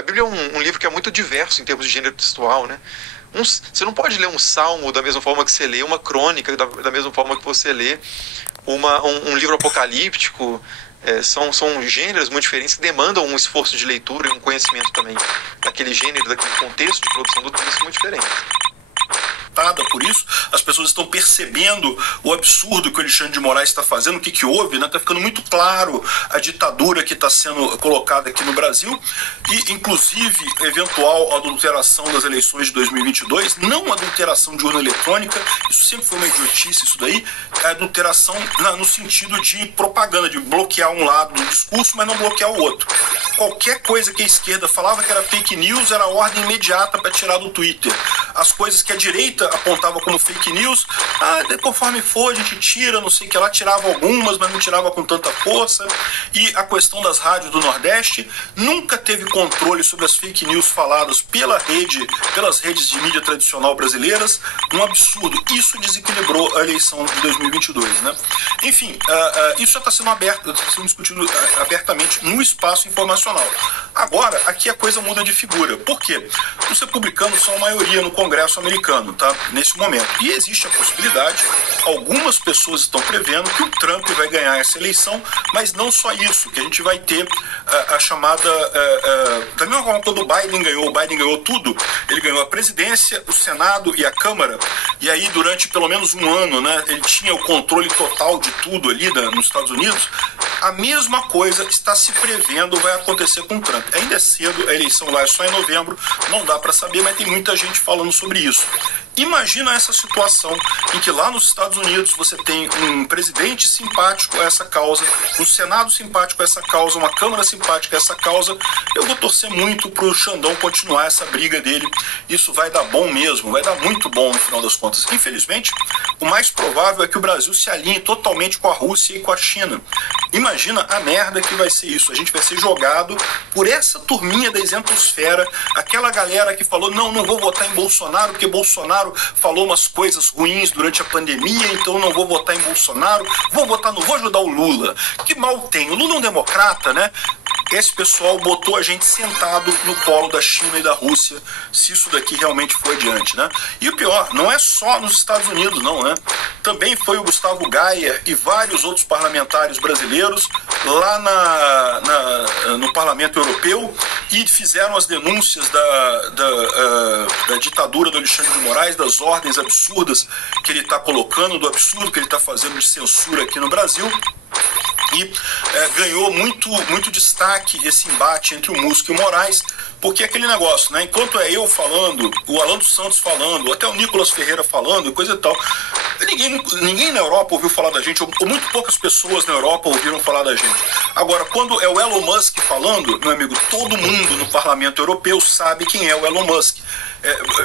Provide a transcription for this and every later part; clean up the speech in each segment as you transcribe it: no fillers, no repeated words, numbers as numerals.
A Bíblia é um livro que é muito diverso em termos de gênero textual, né? Você não pode ler um salmo da mesma forma que você lê uma crônica, da mesma forma que você lê um livro apocalíptico. São gêneros muito diferentes que demandam um esforço de leitura e um conhecimento também daquele gênero, daquele contexto de produção do texto muito diferente. Por isso, as pessoas estão percebendo o absurdo que o Alexandre de Moraes está fazendo, o que houve, né? Está ficando muito claro a ditadura que está sendo colocada aqui no Brasil e, inclusive, eventual adulteração das eleições de 2022, não adulteração de urna eletrônica, isso sempre foi uma idiotice, isso daí, é adulteração no sentido de propaganda, de bloquear um lado do discurso, mas não bloquear o outro. Qualquer coisa que a esquerda falava que era fake news era ordem imediata para tirar do Twitter. As coisas que a direita apontava como fake news, conforme for a gente tira, não sei o que lá, tirava algumas, mas não tirava com tanta força. E a questão das rádios do Nordeste nunca teve controle sobre as fake news faladas pelas redes de mídia tradicional brasileiras, um absurdo. Isso desequilibrou a eleição de 2022, né? Enfim, isso já está sendo discutido abertamente no espaço informacional. Agora, aqui a coisa muda de figura. Por quê? Os republicanos são a maioria no Congresso americano, tá? Nesse momento. E existe a possibilidade, algumas pessoas estão prevendo que o Trump vai ganhar essa eleição, mas não só isso, que a gente vai ter a chamada... da mesma forma quando o Biden ganhou tudo, ele ganhou a presidência, o Senado e a Câmara, e aí durante pelo menos um ano, né, ele tinha o controle total de tudo ali nos Estados Unidos. A mesma coisa está se prevendo vai acontecer com o Trump. Ainda é cedo, a eleição lá é só em novembro, não dá para saber, mas tem muita gente falando sobre isso. Imagina essa situação em que lá nos Estados Unidos você tem um presidente simpático a essa causa, um Senado simpático a essa causa, uma Câmara simpática a essa causa. Eu vou torcer muito para o Xandão continuar essa briga dele. Isso vai dar bom mesmo, vai dar muito bom no final das contas. Infelizmente, o mais provável é que o Brasil se alinhe totalmente com a Rússia e com a China. Imagina a merda que vai ser isso. A gente vai ser jogado por essa turminha da isentosfera, aquela galera que falou, não vou votar em Bolsonaro, porque Bolsonaro falou umas coisas ruins durante a pandemia, então não vou votar em Bolsonaro, vou ajudar o Lula. Que mal tem? O Lula é um democrata, né? Esse pessoal botou a gente sentado no colo da China e da Rússia, se isso daqui realmente for adiante, né? E o pior, não é só nos Estados Unidos, não, né? Também foi o Gustavo Gaia e vários outros parlamentares brasileiros lá no Parlamento Europeu e fizeram as denúncias da ditadura do Alexandre de Moraes, das ordens absurdas que ele está colocando, do absurdo que ele está fazendo de censura aqui no Brasil. E ganhou muito destaque esse embate entre o Musk e o Moraes, porque é aquele negócio, né? Enquanto é eu falando, o Alan dos Santos falando, até o Nicolas Ferreira falando e coisa e tal, ninguém na Europa ouviu falar da gente, ou muito poucas pessoas na Europa ouviram falar da gente. Agora, quando é o Elon Musk falando, meu amigo, todo mundo no Parlamento Europeu sabe quem é o Elon Musk.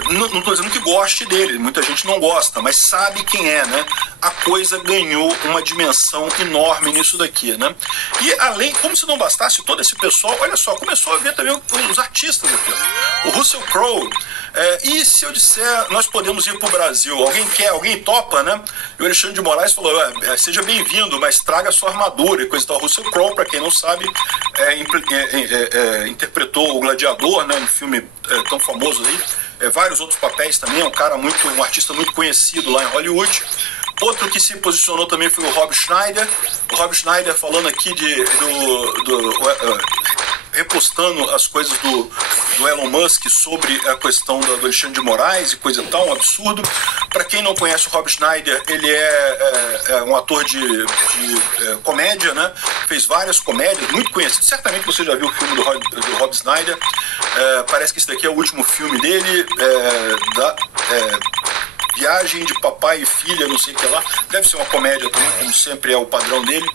Não estou dizendo que goste dele, muita gente não gosta, mas sabe quem é, né? A coisa ganhou uma dimensão enorme nisso daqui, né? E além, como se não bastasse todo esse pessoal, olha só, começou a ver também os artistas aqui. O Russell Crowe, e se eu disser, nós podemos ir para o Brasil, alguém topa, né? E o Alexandre de Moraes falou, seja bem-vindo, mas traga a sua armadura e coisa e tal. O Russell Crowe, para quem não sabe, interpretou o Gladiador, né? Um filme tão famoso aí. Vários outros papéis também, um artista muito conhecido lá em Hollywood. Outro que se posicionou também foi o Rob Schneider. O Rob Schneider falando aqui repostando as coisas do Elon Musk sobre a questão do Alexandre de Moraes e coisa e tal, um absurdo. Para quem não conhece o Rob Schneider, ele é um ator de comédia, né? Fez várias comédias, muito conhecido. Certamente você já viu o filme do Rob Schneider. Parece que esse daqui é o último filme dele, Viagem de Papai e Filha, não sei o que lá. Deve ser uma comédia também, como sempre é o padrão dele.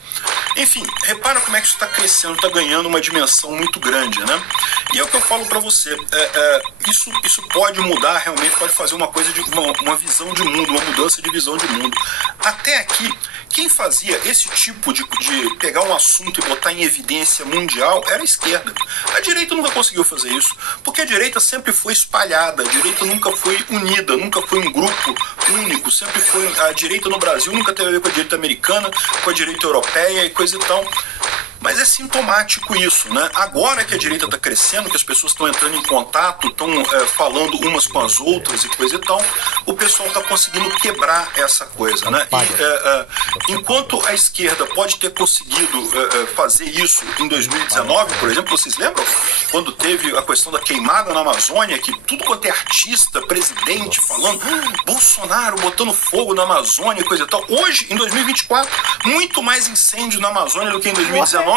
Enfim, repara como é que isso está crescendo, está ganhando uma dimensão muito grande, né? E é o que eu falo para você, isso pode mudar realmente, pode fazer uma coisa de uma visão de mundo, uma mudança de visão de mundo. Até aqui, quem fazia esse tipo de pegar um assunto e botar em evidência mundial era a esquerda. A direita nunca conseguiu fazer isso, porque a direita sempre foi espalhada, a direita nunca foi unida, nunca foi um grupo único, sempre foi... A direita no Brasil nunca teve a ver com a direita americana, com a direita europeia e coisa e tal. Mas é sintomático isso, né? Agora que a direita está crescendo, que as pessoas estão entrando em contato, estão falando umas com as outras e coisa e tal, o pessoal está conseguindo quebrar essa coisa, né? E, enquanto a esquerda pode ter conseguido fazer isso em 2019, por exemplo, vocês lembram? Quando teve a questão da queimada na Amazônia, que tudo quanto é artista, presidente falando, Bolsonaro botando fogo na Amazônia e coisa e tal. Hoje, em 2024, muito mais incêndio na Amazônia do que em 2019,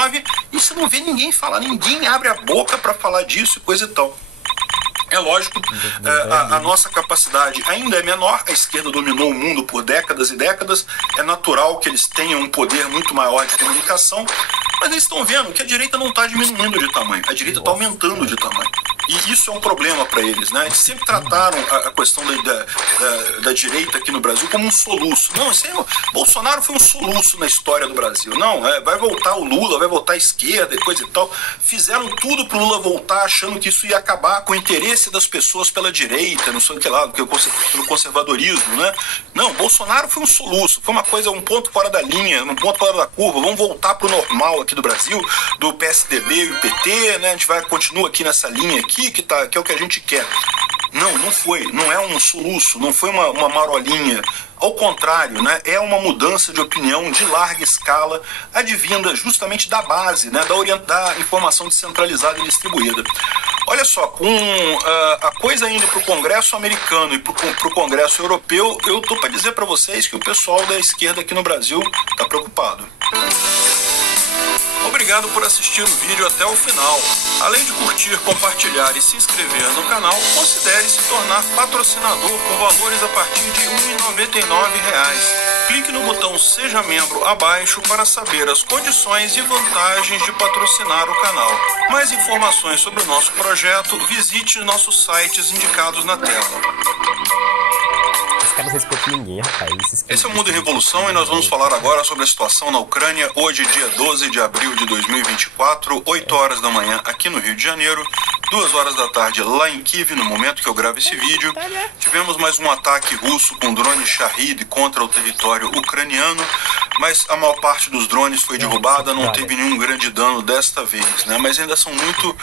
e você não vê ninguém falar, ninguém abre a boca para falar disso e coisa e tal. É lógico, a nossa capacidade ainda é menor, a esquerda dominou o mundo por décadas e décadas, é natural que eles tenham um poder muito maior de comunicação, mas eles estão vendo que a direita não está diminuindo de tamanho, a direita está aumentando de tamanho. E isso é um problema para eles, né? Eles sempre trataram a questão da direita aqui no Brasil como um soluço. Não, Bolsonaro foi um soluço na história do Brasil. Não, vai voltar o Lula, vai voltar a esquerda e coisa e tal. Fizeram tudo pro Lula voltar, achando que isso ia acabar com o interesse das pessoas pela direita, não sei o que lá, pelo conservadorismo, né? Não, Bolsonaro foi um soluço, foi uma coisa, um ponto fora da linha, um ponto fora da curva. Vamos voltar pro normal aqui do Brasil, do PSDB e o PT, né? A gente continua aqui nessa linha aqui, que é o que a gente quer. Não foi, não é um soluço, não foi uma marolinha. Ao contrário, né, é uma mudança de opinião de larga escala, advinda justamente da base, né, da informação descentralizada e distribuída. Olha só, com a coisa indo para o Congresso americano e para o Congresso europeu, eu estou para dizer para vocês que o pessoal da esquerda aqui no Brasil está preocupado. Obrigado por assistir o vídeo até o final. Além de curtir, compartilhar e se inscrever no canal, considere se tornar patrocinador com valores a partir de R$ 1,99. Clique no botão Seja Membro abaixo para saber as condições e vantagens de patrocinar o canal. Mais informações sobre o nosso projeto, visite nossos sites indicados na tela. Esse cara não respeita ninguém, rapaz. Esse é o Mundo em Revolução e nós vamos falar agora sobre a situação na Ucrânia. Hoje, dia 12 de abril de 2024, 8 horas da manhã aqui no Rio de Janeiro, 2 horas da tarde lá em Kiev, no momento que eu gravo esse vídeo. Tivemos mais um ataque russo com drone Shahid contra o território ucraniano, mas a maior parte dos drones foi derrubada, não teve nenhum grande dano desta vez, né? Mas ainda são muito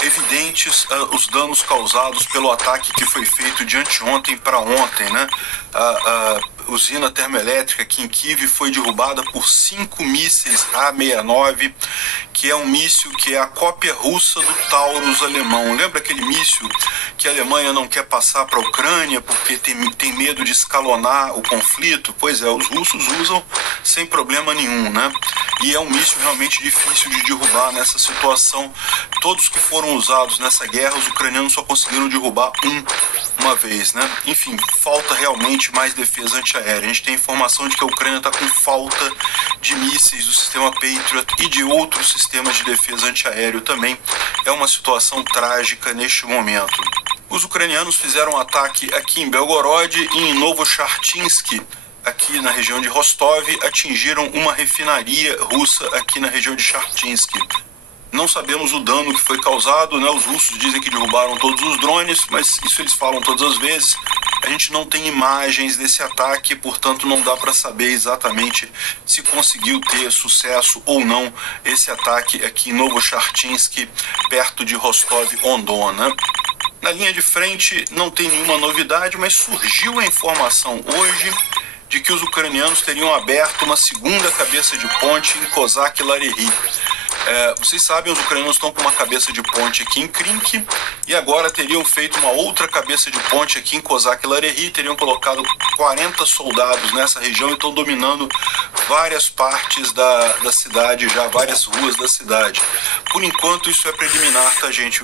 evidentes os danos causados pelo ataque que foi feito de anteontem para ontem, né? A usina termoelétrica aqui em Kiev foi derrubada por 5 mísseis A-69, que é um míssil que é a cópia russa do Taurus alemão. Lembra aquele míssil que a Alemanha não quer passar para a Ucrânia porque tem medo de escalonar o conflito? Pois é, os russos usam sem problema nenhum, né? E é um míssil realmente difícil de derrubar nessa situação. Todos que foram usados nessa guerra, os ucranianos só conseguiram derrubar uma vez, né? Enfim, falta realmente mais defesa antiaérea. A gente tem informação de que a Ucrânia está com falta de mísseis do sistema Patriot e de outros sistemas de defesa antiaéreo também. É uma situação trágica neste momento. Os ucranianos fizeram um ataque aqui em Belgorod e em Novochartinsk, aqui na região de Rostov, atingiram uma refinaria russa aqui na região de Chartinsk. Não sabemos o dano que foi causado, né? Os russos dizem que derrubaram todos os drones, mas isso eles falam todas as vezes. A gente não tem imagens desse ataque, portanto não dá para saber exatamente se conseguiu ter sucesso ou não esse ataque aqui em Novochartinsk, perto de Rostov-on-Don, né? Na linha de frente não tem nenhuma novidade, mas surgiu a informação hoje de que os ucranianos teriam aberto uma segunda cabeça de ponte em Kozak-Larehi. Vocês sabem, os ucranianos estão com uma cabeça de ponte aqui em Krink e agora teriam feito uma outra cabeça de ponte aqui em Kozak-Larehi, teriam colocado 40 soldados nessa região e estão dominando várias partes da cidade, já várias ruas da cidade. Por enquanto isso é preliminar, tá, gente?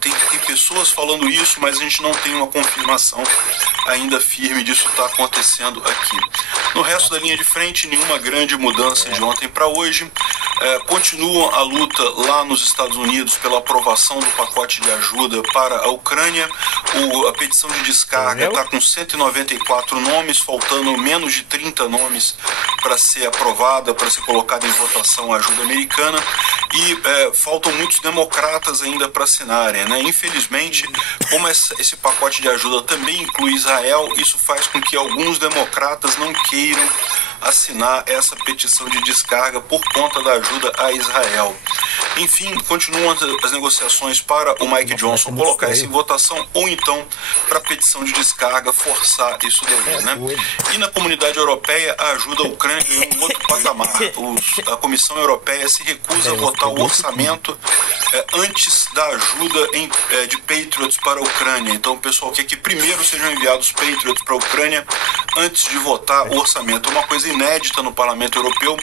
Tem pessoas falando isso, mas a gente não tem uma confirmação ainda firme disso estar acontecendo aqui. No resto da linha de frente, nenhuma grande mudança de ontem para hoje. Continua a luta lá nos Estados Unidos pela aprovação do pacote de ajuda para a Ucrânia. A petição de descarga está com 194 nomes, faltando menos de 30 nomes para ser aprovada, para ser colocada em votação a ajuda americana. E faltam muitos democratas ainda para assinarem, né? Infelizmente, como esse pacote de ajuda também inclui Israel, isso faz com que alguns democratas não queiram assinar essa petição de descarga por conta da ajuda a Israel. Enfim, continuam as negociações para o Mike Johnson colocar isso em votação ou então para a petição de descarga forçar isso daí, né? E na comunidade europeia a ajuda à Ucrânia ganhou um outro patamar. A Comissão Europeia se recusa a votar o orçamento antes da ajuda de Patriots para a Ucrânia. Então o pessoal quer que primeiro sejam enviados Patriots para a Ucrânia antes de votar o orçamento. Uma coisa inédita no Parlamento Europeu.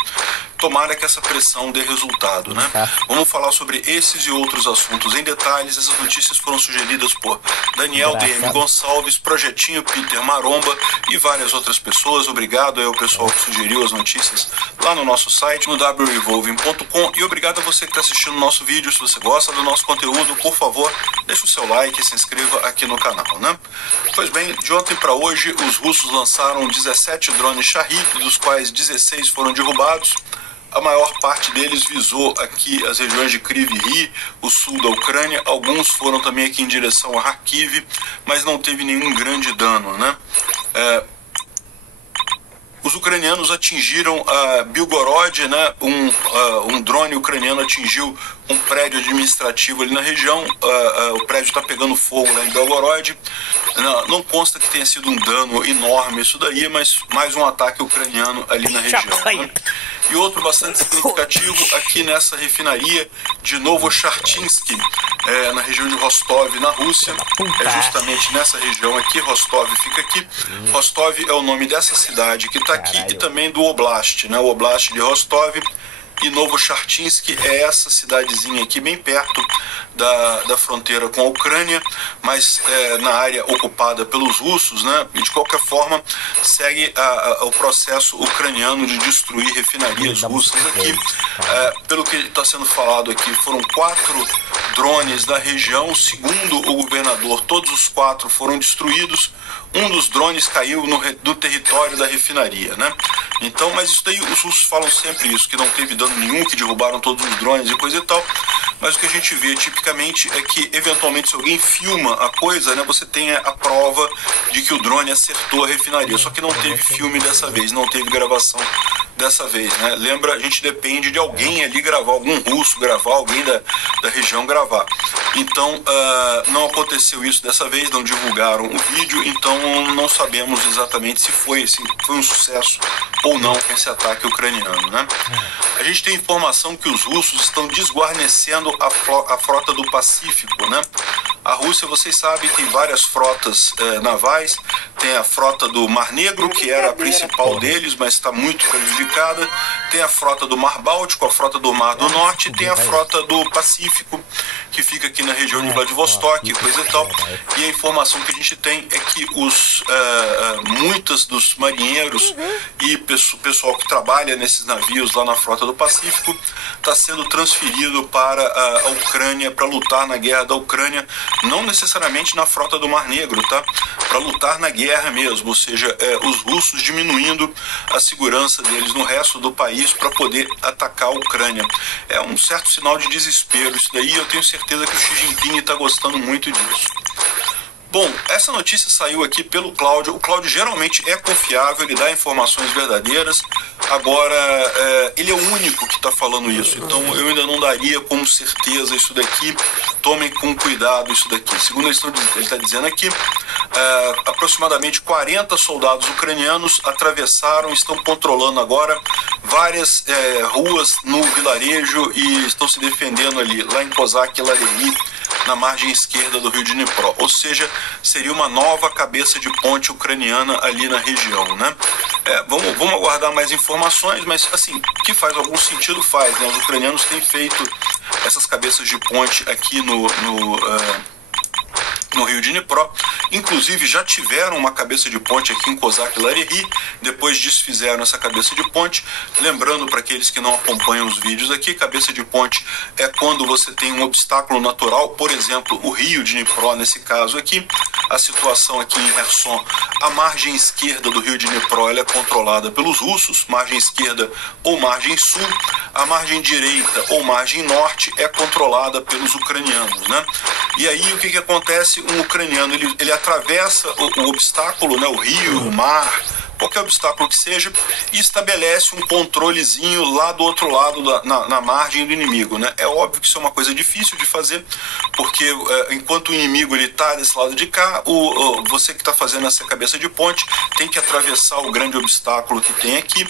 Tomara que essa pressão dê resultado, né? Vamos falar sobre esses e outros assuntos em detalhes. Essas notícias foram sugeridas por Daniel DM Gonçalves, Projetinho Peter Maromba e várias outras pessoas. Obrigado ao pessoal que sugeriu as notícias lá no nosso site, no wrevolving.com, e obrigado a você que está assistindo o nosso vídeo. Se você gosta do nosso conteúdo, por favor, deixe o seu like e se inscreva aqui no canal, né? Pois bem, de ontem para hoje, os russos lançaram 17 drones Shahid, dos quais 16 foram derrubados. A maior parte deles visou aqui as regiões de Kryvyi Rih, o sul da Ucrânia. Alguns foram também aqui em direção a Kharkiv, mas não teve nenhum grande dano, né? Os ucranianos atingiram a Belgorod, né? Um drone ucraniano atingiu um prédio administrativo ali na região. O prédio está pegando fogo lá em Belgorod. Não consta que tenha sido um dano enorme isso daí, mas mais um ataque ucraniano ali na região, né? E outro bastante significativo aqui nessa refinaria de Novochartinsky, na região de Rostov, na Rússia. É justamente nessa região aqui, Rostov fica aqui. Rostov é o nome dessa cidade que está aqui e também do Oblast, né? O Oblast de Rostov. E Novochartinsky é essa cidadezinha aqui bem perto da fronteira com a Ucrânia, mas na área ocupada pelos russos, né? E de qualquer forma segue o processo ucraniano de destruir refinarias russas aqui. Pelo que está sendo falado aqui, foram 4 drones da região. Segundo o governador, todos os 4 foram destruídos. Um dos drones caiu no território da refinaria, né? Então, mas isso daí, os russos falam sempre isso, que não teve dano nenhum, que derrubaram todos os drones e coisa e tal. Mas o que a gente vê tipicamente é que, eventualmente, se alguém filma a coisa, né, você tem a prova de que o drone acertou a refinaria. Só que não teve filme dessa vez, não teve gravação dessa vez, né? Lembra, a gente depende de alguém ali gravar, algum russo gravar, alguém da região gravar. Então, não aconteceu isso dessa vez, não divulgaram o vídeo, então não sabemos exatamente se foi um sucesso ou não esse ataque ucraniano, né? A gente tem informação que os russos estão desguarnecendo a frota do Pacífico, né? A Rússia, vocês sabem, tem várias frotas navais. Tem a frota do Mar Negro, que era a principal deles, mas está muito prejudicada. Tem a frota do Mar Báltico, a frota do Mar do Norte, e tem a frota do Pacífico, que fica aqui na região de Vladivostok, coisa e tal. E a informação que a gente tem é que muitos dos marinheiros e pessoal que trabalha nesses navios lá na frota do Pacífico está sendo transferido para a Ucrânia para lutar na guerra da Ucrânia, não necessariamente na frota do Mar Negro, tá? Para lutar na guerra mesmo, ou seja, os russos diminuindo a segurança deles no resto do país para poder atacar a Ucrânia. É um certo sinal de desespero isso daí, eu tenho certeza que o Xi Jinping está gostando muito disso. Bom, essa notícia saiu aqui pelo Cláudio. O Cláudio geralmente é confiável, ele dá informações verdadeiras. Agora, ele é o único que está falando isso, então eu ainda não daria com certeza isso daqui. Tomem com cuidado isso daqui. Segundo ele está dizendo aqui, aproximadamente 40 soldados ucranianos atravessaram, estão controlando agora várias ruas no vilarejo e estão se defendendo ali, lá em Kozak e Lareri, na margem esquerda do rio de Dnipro. Ou seja, seria uma nova cabeça de ponte ucraniana ali na região, né? Vamos aguardar mais informações, mas assim, que faz algum sentido, faz, né? Os ucranianos têm feito essas cabeças de ponte aqui no rio de Dnipro. Inclusive já tiveram uma cabeça de ponte aqui em Kozak e Lareri, depois desfizeram essa cabeça de ponte. Lembrando para aqueles que não acompanham os vídeos aqui, cabeça de ponte é quando você tem um obstáculo natural, por exemplo, o rio de Dnipro nesse caso aqui. A situação aqui em Kherson, a margem esquerda do rio de Dnipro, ela é controlada pelos russos, margem esquerda ou margem sul. A margem direita ou margem norte é controlada pelos ucranianos, né? E aí o que acontece? Um ucraniano ele atravessa o obstáculo, né, o rio, o mar, qualquer obstáculo que seja, e estabelece um controlezinho lá do outro lado, na margem do inimigo, né? É óbvio que isso é uma coisa difícil de fazer, porque enquanto o inimigo está desse lado de cá, você que está fazendo essa cabeça de ponte tem que atravessar o grande obstáculo que tem aqui.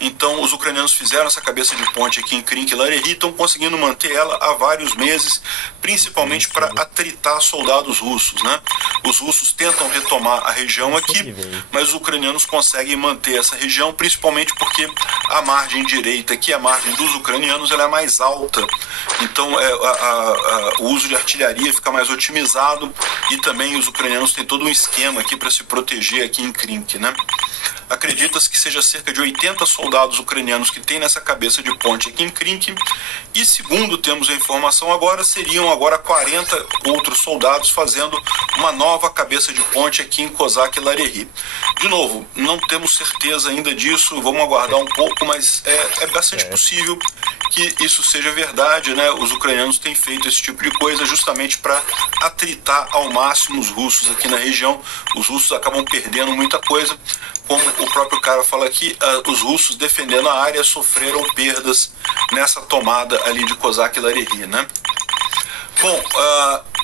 Então os ucranianos fizeram essa cabeça de ponte aqui em Krink e Lareri, estão conseguindo manter ela há vários meses, principalmente para atritar soldados russos, né? Os russos tentam retomar a região aqui, mas os ucranianos conseguem manter essa região, principalmente porque a margem direita aqui, a margem dos ucranianos, ela é mais alta, então o uso de artilharia fica mais otimizado, e também os ucranianos têm todo um esquema aqui para se proteger aqui em Krink, né? Acredita-se que seja cerca de 80 soldados ucranianos que tem nessa cabeça de ponte aqui em Krink, e segundo temos a informação agora, seriam agora 40 outros soldados fazendo uma nova cabeça de ponte aqui em Kozak e Lareri. De novo, não temos certeza ainda disso, vamos aguardar um pouco, mas é bastante possível que isso seja verdade, né? Os ucranianos têm feito esse tipo de coisa justamente para atritar ao máximo os russos aqui na região. Os russos acabam perdendo muita coisa. Como o próprio cara fala aqui, os russos defendendo a área sofreram perdas nessa tomada ali de Kozak e Lareri, né? Bom,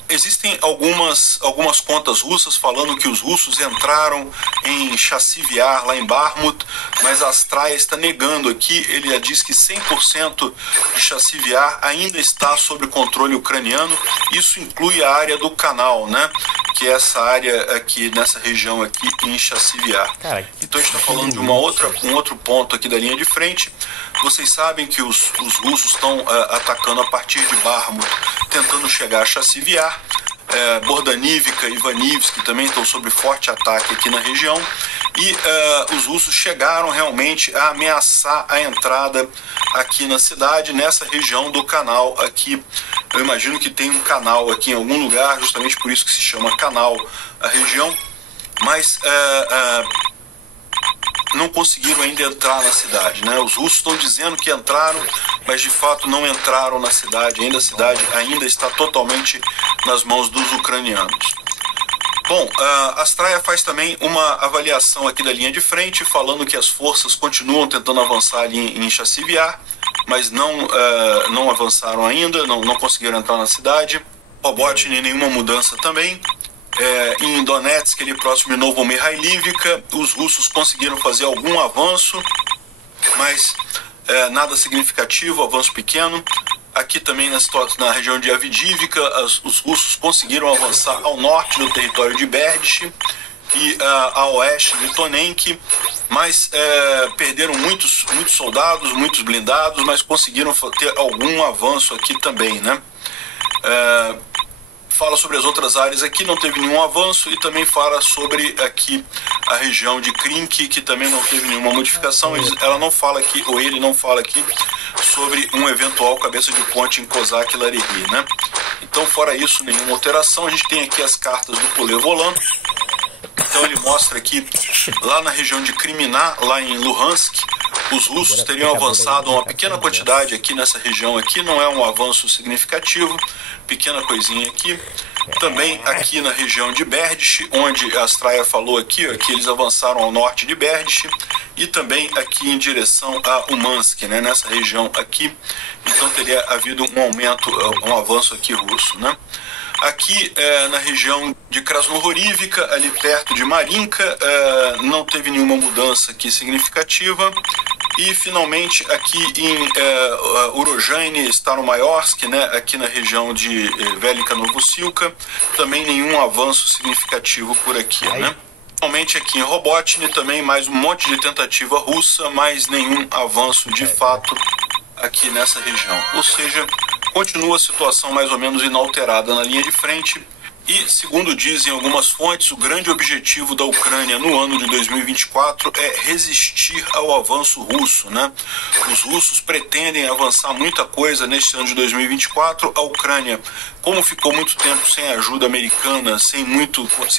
existem algumas contas russas falando que os russos entraram em Chassivyar, lá em Bakhmut, mas a Astraia está negando aqui. Ele diz que 100% de Chassivyar ainda está sob controle ucraniano. Isso inclui a área do canal, né? Que é essa área aqui, nessa região aqui em Chassivyar. Então a gente está falando de um outro ponto aqui da linha de frente. Vocês sabem que os russos estão atacando a partir de Bakhmut, tentando chegar a Chassivyar. Bordanivka e Ivanivsk também estão sob forte ataque aqui na região, e os russos chegaram realmente a ameaçar a entrada aqui na cidade, nessa região do canal aqui. Eu imagino que tem um canal aqui em algum lugar, justamente por isso que se chama canal a região, mas não conseguiram ainda entrar na cidade, né? Os russos estão dizendo que entraram, mas de fato não entraram na cidade. Ainda a cidade ainda está totalmente nas mãos dos ucranianos. Bom, a Astraia faz também uma avaliação aqui da linha de frente, falando que as forças continuam tentando avançar ali em Chassivyar, mas não avançaram ainda, não conseguiram entrar na cidade. Robotnik, nenhuma mudança também. Em Donetsk, ali próximo de Novomikhailivka, os russos conseguiram fazer algum avanço, mas nada significativo, avanço pequeno. Aqui também na região de Avdiivka, os russos conseguiram avançar ao norte do território de Berdych e a oeste de Tonenk, mas perderam muitos soldados, muitos blindados, mas conseguiram ter algum avanço aqui também, né? Fala sobre as outras áreas aqui, não teve nenhum avanço, e também fala sobre aqui a região de Krink, que também não teve nenhuma modificação. Ela não fala aqui, ou ele não fala aqui, sobre um eventual cabeça de ponte em Kozak e Lareri, né? Então, fora isso, nenhuma alteração. A gente tem aqui as cartas do Pulevolan. Então ele mostra aqui, lá na região de Kriminá, lá em Luhansk, os russos teriam avançado uma pequena quantidade aqui nessa região aqui, não é um avanço significativo, pequena coisinha aqui. Também aqui na região de Berdych, onde a Astraia falou aqui, ó, que eles avançaram ao norte de Berdych, e também aqui em direção a Umansk, né, nessa região aqui. Então teria havido um aumento, um avanço aqui russo, né? Aqui na região de Krasnohorivka, ali perto de Marinka, não teve nenhuma mudança aqui significativa. E finalmente aqui em Urozhaine, Staromayorsk, né, aqui na região de Velika Novosilka, também nenhum avanço significativo por aqui, né? Finalmente aqui em Robotnik também mais um monte de tentativa russa, mas nenhum avanço de fato aqui nessa região. Ou seja, continua a situação mais ou menos inalterada na linha de frente. E, segundo dizem algumas fontes, o grande objetivo da Ucrânia no ano de 2024 é resistir ao avanço russo, né? Os russos pretendem avançar muita coisa neste ano de 2024. A Ucrânia, como ficou muito tempo sem ajuda americana, sem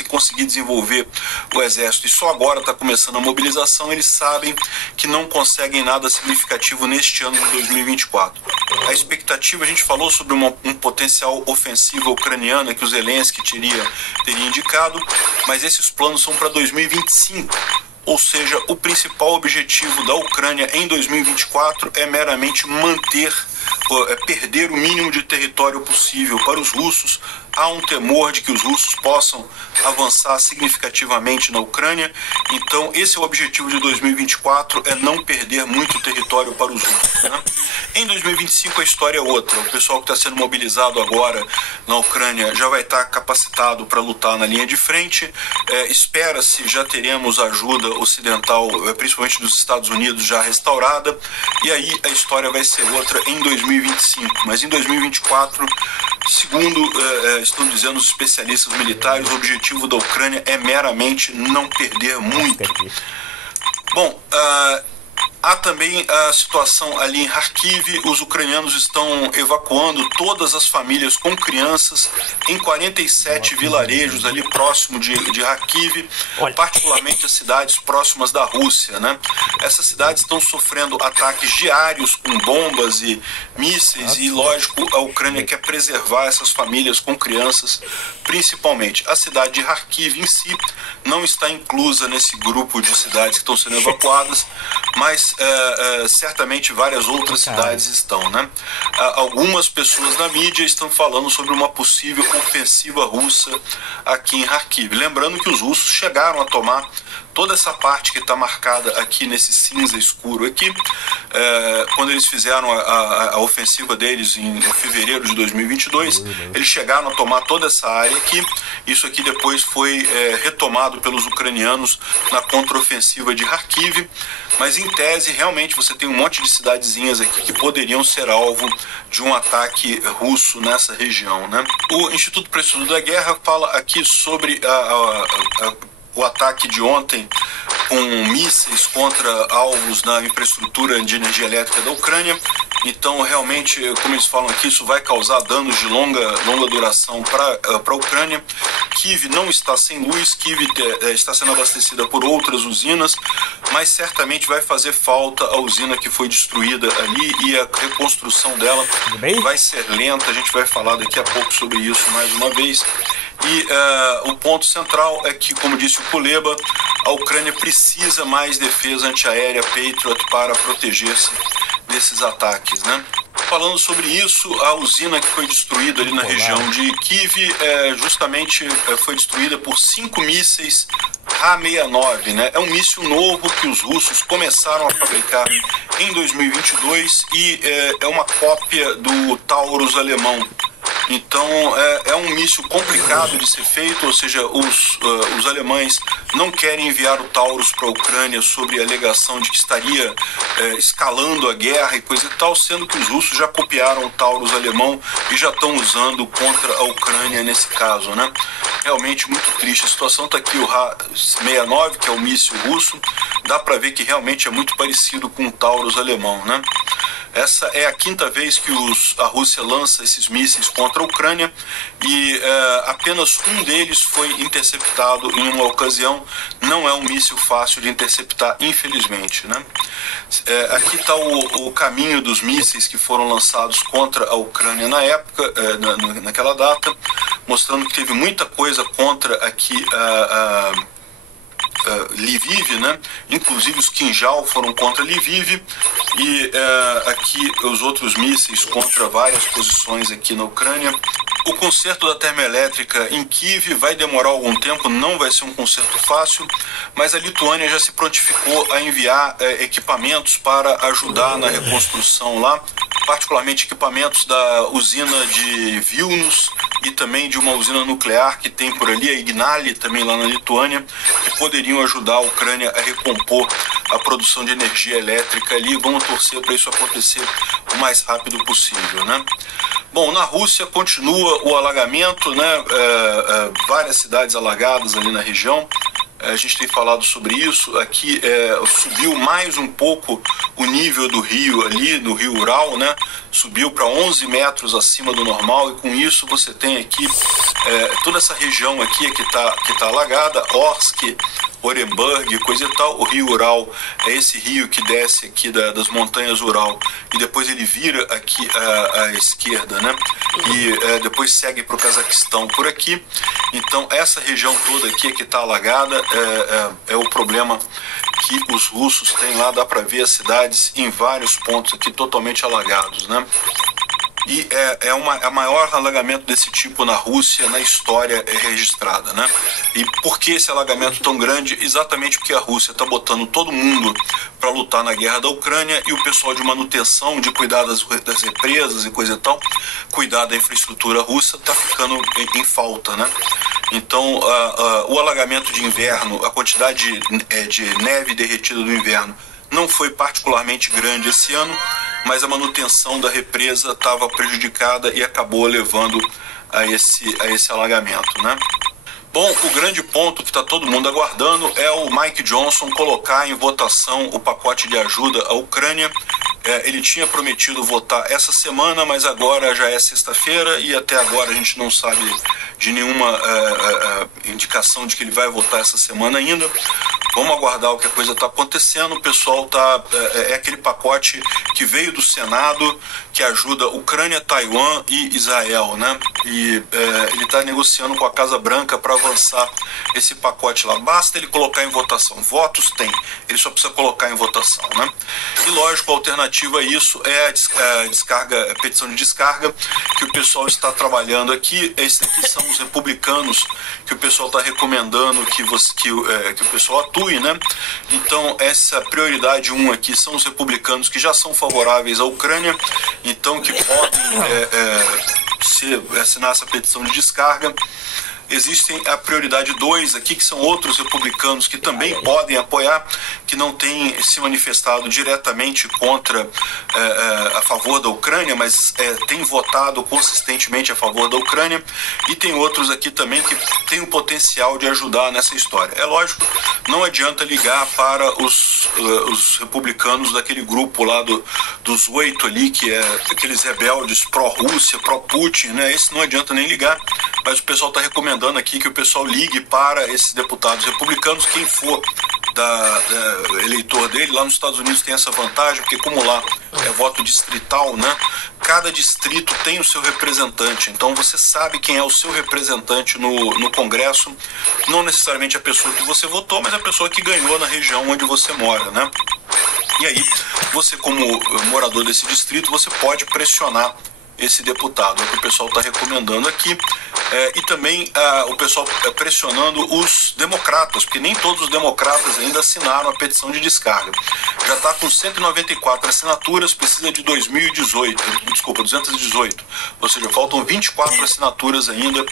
conseguir desenvolver o exército, e só agora está começando a mobilização, eles sabem que não conseguem nada significativo neste ano de 2024. A expectativa, a gente falou sobre um potencial ofensiva ucraniana que o Zelensky teria indicado, mas esses planos são para 2025, ou seja, o principal objetivo da Ucrânia em 2024 é meramente perder o mínimo de território possível para os russos. Há um temor de que os russos possam avançar significativamente na Ucrânia, então esse é o objetivo de 2024, é não perder muito território para os russos, né? Em 2025 a história é outra, o pessoal que está sendo mobilizado agora na Ucrânia já vai estar capacitado para lutar na linha de frente, espera-se já teremos ajuda ocidental, principalmente dos Estados Unidos, já restaurada, e aí a história vai ser outra em 2025, mas em 2024, segundo estão dizendo os especialistas militares, o objetivo da Ucrânia é meramente não perder muito. Bom, há também a situação ali em Kharkiv. Os ucranianos estão evacuando todas as famílias com crianças em 47 vilarejos ali próximo de Kharkiv, particularmente as cidades próximas da Rússia, né? Essas cidades estão sofrendo ataques diários com bombas e mísseis e, lógico, a Ucrânia quer preservar essas famílias com crianças, principalmente. A cidade de Kharkiv em si não está inclusa nesse grupo de cidades que estão sendo evacuadas, mas certamente várias outras cidades estão, né? Algumas pessoas na mídia estão falando sobre uma possível ofensiva russa aqui em Kharkiv. Lembrando que os russos chegaram a tomar toda essa parte que está marcada aqui nesse cinza escuro aqui, quando eles fizeram a ofensiva deles em fevereiro de 2022, eles chegaram a tomar toda essa área aqui. Isso aqui depois foi retomado pelos ucranianos na contraofensiva de Kharkiv, mas em tese realmente você tem um monte de cidadezinhas aqui que poderiam ser alvo de um ataque russo nessa região, né? O Instituto para o Estudo da Guerra fala aqui sobre o ataque de ontem com mísseis contra alvos na infraestrutura de energia elétrica da Ucrânia. Então, realmente, como eles falam aqui, isso vai causar danos de longa duração para a Ucrânia. Kiev não está sem luz, Kiev está sendo abastecida por outras usinas, mas certamente vai fazer falta a usina que foi destruída ali e a reconstrução dela vai ser lenta. A gente vai falar daqui a pouco sobre isso mais uma vez. E o ponto central é que, como disse o Kuleba, a Ucrânia precisa mais defesa antiaérea Patriot para proteger-se desses ataques, né? Falando sobre isso, a usina que foi destruída ali na região de Kiev justamente foi destruída por 5 mísseis Ra-69, né? É um míssil novo que os russos começaram a fabricar em 2022 e é uma cópia do Taurus alemão. Então é um míssil complicado de ser feito, ou seja, os alemães não querem enviar o Taurus para a Ucrânia sob a alegação de que estaria escalando a guerra e coisa e tal, sendo que os russos já copiaram o Taurus alemão e já estão usando contra a Ucrânia nesse caso, né? Realmente muito triste a situação. Está aqui o Ra-69, que é o míssil russo, dá para ver que realmente é muito parecido com o Taurus alemão, né? Essa é a 5ª vez que a Rússia lança esses mísseis contra a Ucrânia e apenas um deles foi interceptado em uma ocasião. Não é um míssil fácil de interceptar, infelizmente, né? Aqui está o caminho dos mísseis que foram lançados contra a Ucrânia na época, naquela data, mostrando que teve muita coisa contra aqui Lviv, né? Inclusive os Kinjal foram contra Lviv e aqui os outros mísseis contra várias posições aqui na Ucrânia. O conserto da termoelétrica em Kiev vai demorar algum tempo, não vai ser um conserto fácil, mas a Lituânia já se prontificou a enviar equipamentos para ajudar na reconstrução lá, particularmente equipamentos da usina de Vilnius e também de uma usina nuclear que tem por ali, a Ignali, também lá na Lituânia, que poderiam ajudar a Ucrânia a recompor a produção de energia elétrica ali. Vamos torcer para isso acontecer o mais rápido possível, né? Bom, na Rússia continua o alagamento, né? Várias cidades alagadas ali na região. A gente tem falado sobre isso. Aqui subiu mais um pouco o nível do rio ali, do rio Ural, né? Subiu para 11 metros acima do normal e com isso você tem aqui toda essa região aqui que tá alagada, Orsk, Orenburg, coisa e tal. O rio Ural é esse rio que desce aqui das montanhas Ural e depois ele vira aqui à esquerda, né? E depois segue para o Cazaquistão por aqui. Então essa região toda aqui que está alagada é o problema que os russos têm lá. Dá para ver as cidades em vários pontos aqui totalmente alagados, né? E é o maior alagamento desse tipo na Rússia na história registrada, né? E por que esse alagamento tão grande? Exatamente porque a Rússia está botando todo mundo para lutar na guerra da Ucrânia e o pessoal de manutenção, de cuidar das represas e coisa e tal, cuidar da infraestrutura russa, está ficando em falta, né? Então, o alagamento de inverno, a quantidade de neve derretida do inverno não foi particularmente grande esse ano, mas a manutenção da represa estava prejudicada e acabou levando a esse alagamento, né? Bom, o grande ponto que está todo mundo aguardando é o Mike Johnson colocar em votação o pacote de ajuda à Ucrânia. Ele tinha prometido votar essa semana, mas agora já é sexta-feira e até agora a gente não sabe de nenhuma indicação de que ele vai votar essa semana ainda. Vamos aguardar o que a coisa está acontecendo. O pessoal está... É aquele pacote que veio do Senado, que ajuda Ucrânia, Taiwan e Israel, né? E ele está negociando com a Casa Branca para avançar esse pacote lá. Basta ele colocar em votação. Votos tem. Ele só precisa colocar em votação, né? E lógico, a alternativa a isso é a petição de descarga que o pessoal está trabalhando aqui. Esses aqui são os republicanos que o pessoal está recomendando que o pessoal atue, né? Então essa prioridade 1 aqui são os republicanos que já são favoráveis à Ucrânia, então que podem assinar essa petição de descarga. Existem a prioridade 2 aqui, que são outros republicanos que também podem apoiar, que não têm se manifestado diretamente contra, a favor da Ucrânia, mas têm votado consistentemente a favor da Ucrânia, e tem outros aqui também que têm o potencial de ajudar nessa história. É lógico, não adianta ligar para os republicanos daquele grupo lá dos 8 ali, que é aqueles rebeldes pró-Rússia, pró-Putin, né? Esse não adianta nem ligar, mas o pessoal está recomendando aqui que o pessoal ligue para esses deputados republicanos, quem for eleitor dele. Lá nos Estados Unidos tem essa vantagem, porque como lá é voto distrital, né? Cada distrito tem o seu representante, então você sabe quem é o seu representante no Congresso, não necessariamente a pessoa que você votou, mas a pessoa que ganhou na região onde você mora, né? E aí, você como morador desse distrito, você pode pressionar esse deputado, é o que o pessoal está recomendando aqui. E também o pessoal pressionando os democratas, porque nem todos os democratas ainda assinaram a petição de descarga. Já está com 194 assinaturas, precisa de 218, ou seja, faltam 24 assinaturas ainda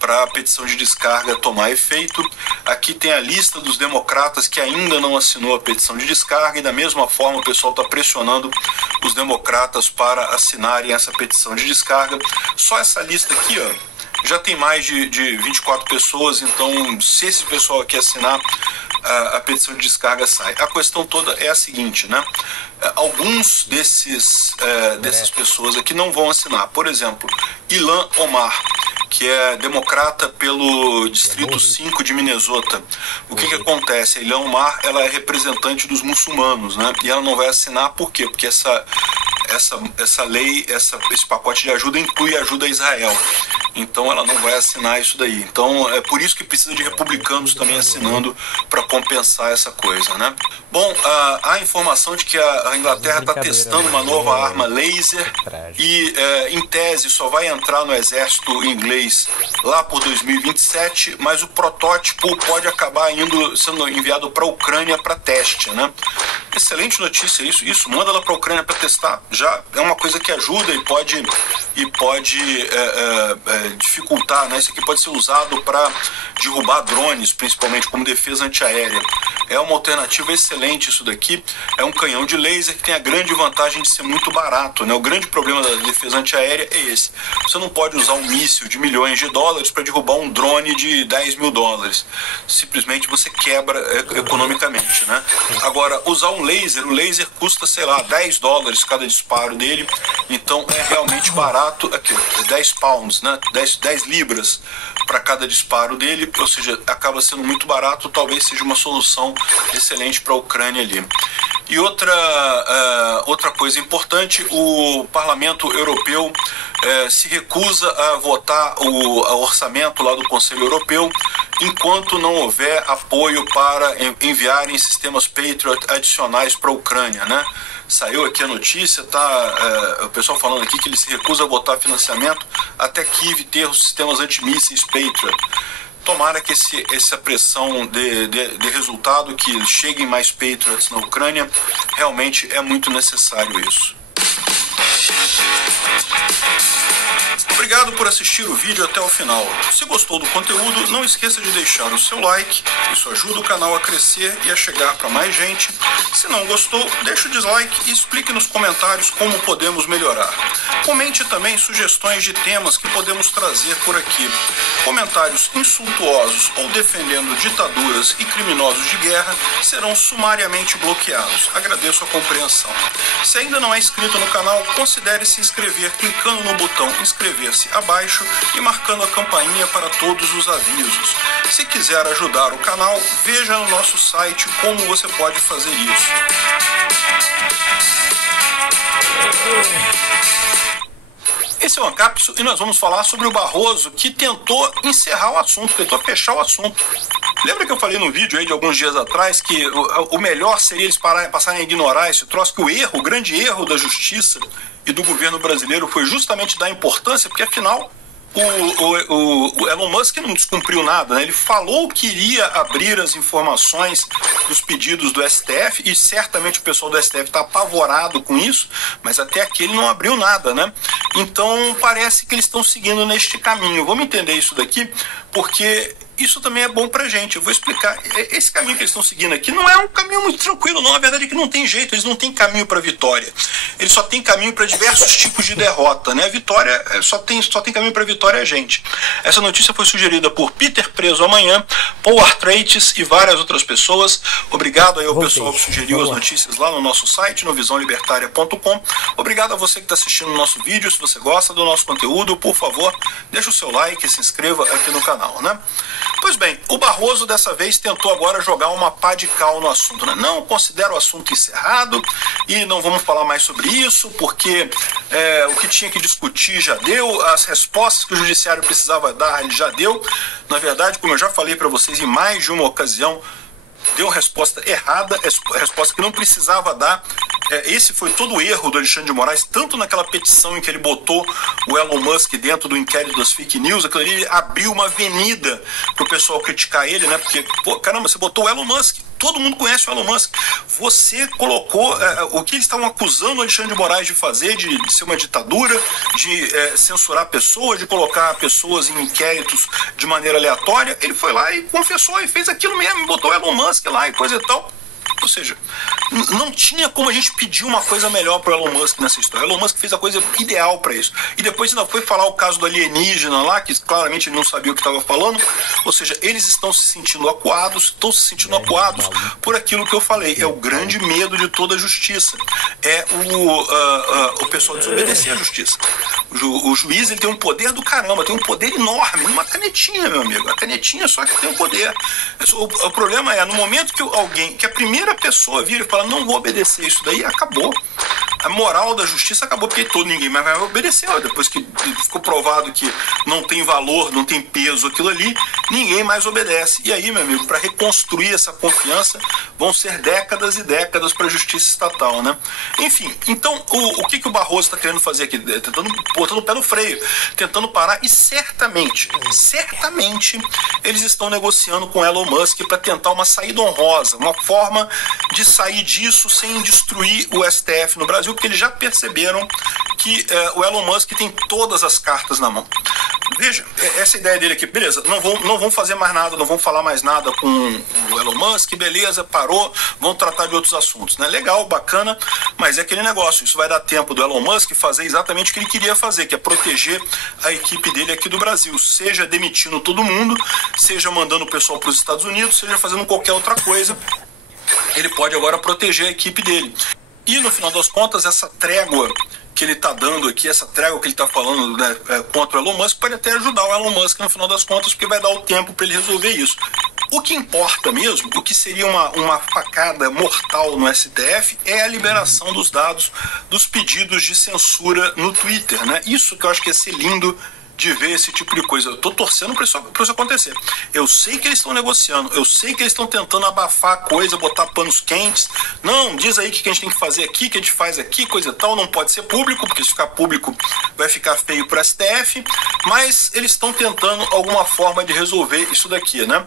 para a petição de descarga tomar efeito. Aqui tem a lista dos democratas que ainda não assinou a petição de descarga, e da mesma forma o pessoal está pressionando os democratas para assinarem essa petição de descarga. Só essa lista aqui, ó, já tem mais de 24 pessoas, então se esse pessoal aqui assinar, a petição de descarga sai. A questão toda é a seguinte, né? Alguns dessas pessoas aqui não vão assinar. Por exemplo, Ilhan Omar, que é democrata pelo Distrito 5 de Minnesota. O que acontece? A Ilhan Omar, ela é representante dos muçulmanos, né? E ela não vai assinar, por quê? Porque essa lei, esse pacote de ajuda inclui ajuda a Israel. Então ela não vai assinar isso daí. Então é por isso que precisa de republicanos também assinando para compensar essa coisa, né? Bom, há informação de que a Inglaterra está testando uma nova arma laser e em tese só vai entrar no exército inglês lá por 2027, mas o protótipo pode acabar sendo enviado para a Ucrânia para teste, né? Excelente notícia isso, manda lá para a Ucrânia para testar. Já é uma coisa que ajuda e pode dificultar, né? Isso aqui pode ser usado para derrubar drones, principalmente como defesa antiaérea. É uma alternativa excelente isso daqui. É um canhão de laser que tem a grande vantagem de ser muito barato, né? O grande problema da defesa antiaérea é esse. Você não pode usar um míssil de milhões de dólares para derrubar um drone de 10 mil dólares. Simplesmente você quebra economicamente, né? Agora, usar um laser, o laser custa, sei lá, 10 dólares cada disparo dele. Então é realmente barato, aqui, 10 pounds, né? 10 libras para cada disparo dele, ou seja, acaba sendo muito barato, talvez seja uma solução excelente para a Ucrânia ali. E outra coisa importante, o Parlamento Europeu se recusa a votar o orçamento lá do Conselho Europeu enquanto não houver apoio para enviarem sistemas Patriot adicionais para a Ucrânia, né? Saiu aqui a notícia, o pessoal falando aqui que ele se recusa a votar financiamento até Kiev ter os sistemas antimísseis Patriot. Tomara que essa pressão de resultado, que cheguem mais Patriots na Ucrânia, realmente é muito necessário isso. Obrigado por assistir o vídeo até o final. Se gostou do conteúdo, não esqueça de deixar o seu like, isso ajuda o canal a crescer e a chegar para mais gente. Se não gostou, deixe o dislike e explique nos comentários como podemos melhorar. Comente também sugestões de temas que podemos trazer por aqui. Comentários insultuosos ou defendendo ditaduras e criminosos de guerra serão sumariamente bloqueados. Agradeço a compreensão. Se ainda não é inscrito no canal, considere se inscrever clicando no botão inscrever-se abaixo e marcando a campainha para todos os avisos. Se quiser ajudar o canal, veja no nosso site como você pode fazer isso. Esse é o Ancapso e nós vamos falar sobre o Barroso, que tentou encerrar o assunto, tentou fechar o assunto. Lembra que eu falei no vídeo aí de alguns dias atrás que o melhor seria eles passarem a ignorar esse troço, que o grande erro da justiça e do governo brasileiro foi justamente dar importância, porque afinal o Elon Musk não descumpriu nada, né? Ele falou que iria abrir as informações dos pedidos do STF e certamente o pessoal do STF está apavorado com isso, mas até aqui ele não abriu nada, né? Então parece que eles estão seguindo neste caminho. Vamos entender isso daqui, porque isso também é bom pra gente. Eu vou explicar. Esse caminho que eles estão seguindo aqui não é um caminho muito tranquilo, não. A verdade é que não tem jeito, eles não têm caminho para vitória. Eles só têm caminho para diversos tipos de derrota, né? A vitória só tem caminho para vitória, gente. Essa notícia foi sugerida por Peter Preso Amanhã, Paul Arthritis e várias outras pessoas. Obrigado aí ao pessoal que sugeriu as notícias lá no nosso site, no visãolibertaria.com. Obrigado a você que está assistindo o nosso vídeo. Se você gosta do nosso conteúdo, por favor, deixa o seu like e se inscreva aqui no canal, né? Pois bem, o Barroso dessa vez tentou agora jogar uma pá de cal no assunto, né? Não, considero o assunto encerrado e não vamos falar mais sobre isso, porque o que tinha que discutir já deu, as respostas que o judiciário precisava dar, ele já deu. Na verdade, como eu já falei para vocês em mais de uma ocasião, deu resposta errada, resposta que não precisava dar. Esse foi todo o erro do Alexandre de Moraes, tanto naquela petição em que ele botou o Elon Musk dentro do inquérito das fake news, aquilo ali abriu uma avenida pro pessoal criticar ele, né? Porque, pô, caramba, você botou o Elon Musk, todo mundo conhece o Elon Musk, você colocou o que eles estavam acusando o Alexandre de Moraes de fazer, de ser uma ditadura, de censurar pessoas, de colocar pessoas em inquéritos de maneira aleatória. Ele foi lá e confessou e fez aquilo mesmo, botou o Elon Musk lá e coisa e tal. Ou seja, não tinha como a gente pedir uma coisa melhor para o Elon Musk nessa história. O Elon Musk fez a coisa ideal para isso. E depois ainda foi falar o caso do alienígena lá, que claramente ele não sabia o que estava falando. Ou seja, eles estão se sentindo acuados, por aquilo que eu falei. É o grande medo de toda a justiça. É o pessoal desobedecer à justiça. O juiz, ele tem um poder do caramba, tem um poder enorme, uma canetinha, meu amigo. A canetinha só que tem um poder. O problema é, no momento que a primeira pessoa vira e fala, não vou obedecer isso daí, acabou. A moral da justiça acabou, porque ninguém mais vai obedecer. Depois que ficou provado que não tem valor, não tem peso aquilo ali, ninguém mais obedece. E aí, meu amigo, para reconstruir essa confiança, vão ser décadas e décadas para a justiça estatal, né? Enfim, então, o que o Barroso está querendo fazer aqui? Botando o pé no freio, tentando parar, e certamente, eles estão negociando com Elon Musk para tentar uma saída honrosa, uma forma de sair disso sem destruir o STF no Brasil, porque eles já perceberam que o Elon Musk tem todas as cartas na mão. Veja, essa ideia dele aqui, beleza, não vão fazer mais nada, não vão falar mais nada com o Elon Musk, beleza, parou, vão tratar de outros assuntos, né? Legal, bacana, mas é aquele negócio, isso vai dar tempo do Elon Musk fazer exatamente o que ele queria fazer, que é proteger a equipe dele aqui do Brasil, seja demitindo todo mundo, seja mandando o pessoal para os Estados Unidos, seja fazendo qualquer outra coisa, ele pode agora proteger a equipe dele. E no final das contas, essa trégua que ele está dando aqui, essa trégua que ele está falando, né, contra o Elon Musk, pode até ajudar o Elon Musk no final das contas, porque vai dar o tempo para ele resolver isso. O que importa mesmo, o que seria uma facada mortal no STF, é a liberação dos dados dos pedidos de censura no Twitter, né? Isso que eu acho que ia ser lindo de ver, esse tipo de coisa. Eu tô torcendo para isso acontecer. Eu sei que eles estão negociando, eu sei que eles estão tentando abafar a coisa, botar panos quentes. Não, diz aí o que a gente tem que fazer aqui, que a gente faz aqui, coisa e tal. Não pode ser público, porque se ficar público vai ficar feio para o STF, mas eles estão tentando alguma forma de resolver isso daqui, né?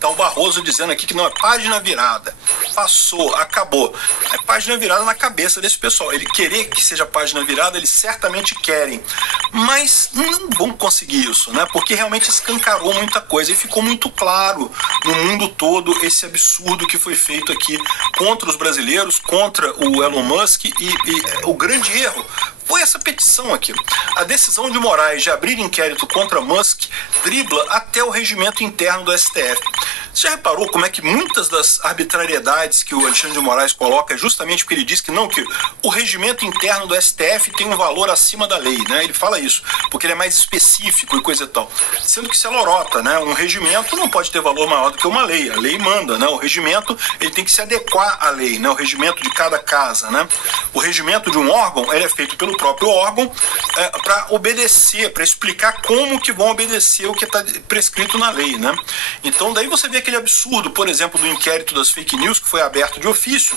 Tá o Barroso dizendo aqui que não é página virada. Passou, acabou. É página virada na cabeça desse pessoal. Ele querer que seja página virada, eles certamente querem. Mas não vão conseguir isso, né? Porque realmente escancarou muita coisa e ficou muito claro no mundo todo esse absurdo que foi feito aqui contra os brasileiros, contra o Elon Musk e o grande erro foi essa petição aqui. A decisão de Moraes de abrir inquérito contra Musk dribla até o regimento interno do STF. Você já reparou como é que muitas das arbitrariedades que o Alexandre de Moraes coloca é justamente porque ele diz que não, que o regimento interno do STF tem um valor acima da lei, né? Ele fala isso, porque ele é mais específico e coisa e tal. Sendo que isso é lorota, né? Um regimento não pode ter valor maior do que uma lei. A lei manda, né? O regimento, ele tem que se adequar à lei, né? O regimento de cada casa, né? O regimento de um órgão, ele é feito pelo próprio órgão para obedecer, para explicar como que vão obedecer o que está prescrito na lei, né? Então daí você vê aquele absurdo, por exemplo, do inquérito das fake news que foi aberto de ofício,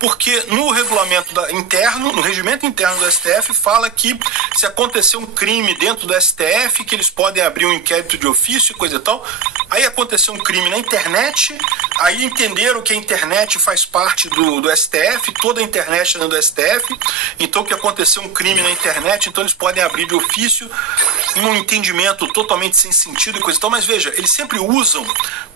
porque no regulamento interno, no regimento interno do STF, fala que se acontecer um crime dentro do STF, que eles podem abrir um inquérito de ofício e coisa e tal. Aí aconteceu um crime na internet, aí entenderam que a internet faz parte do STF, toda a internet é do STF, então que aconteceu um crime na internet, então eles podem abrir de ofício, um entendimento totalmente sem sentido e coisa e tal, mas veja, eles sempre usam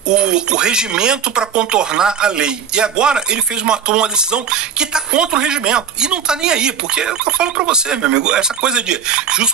o regimento para contornar a lei. E agora ele tomou uma decisão que está contra o regimento. E não está nem aí, porque é o que eu falo para você, meu amigo, essa coisa de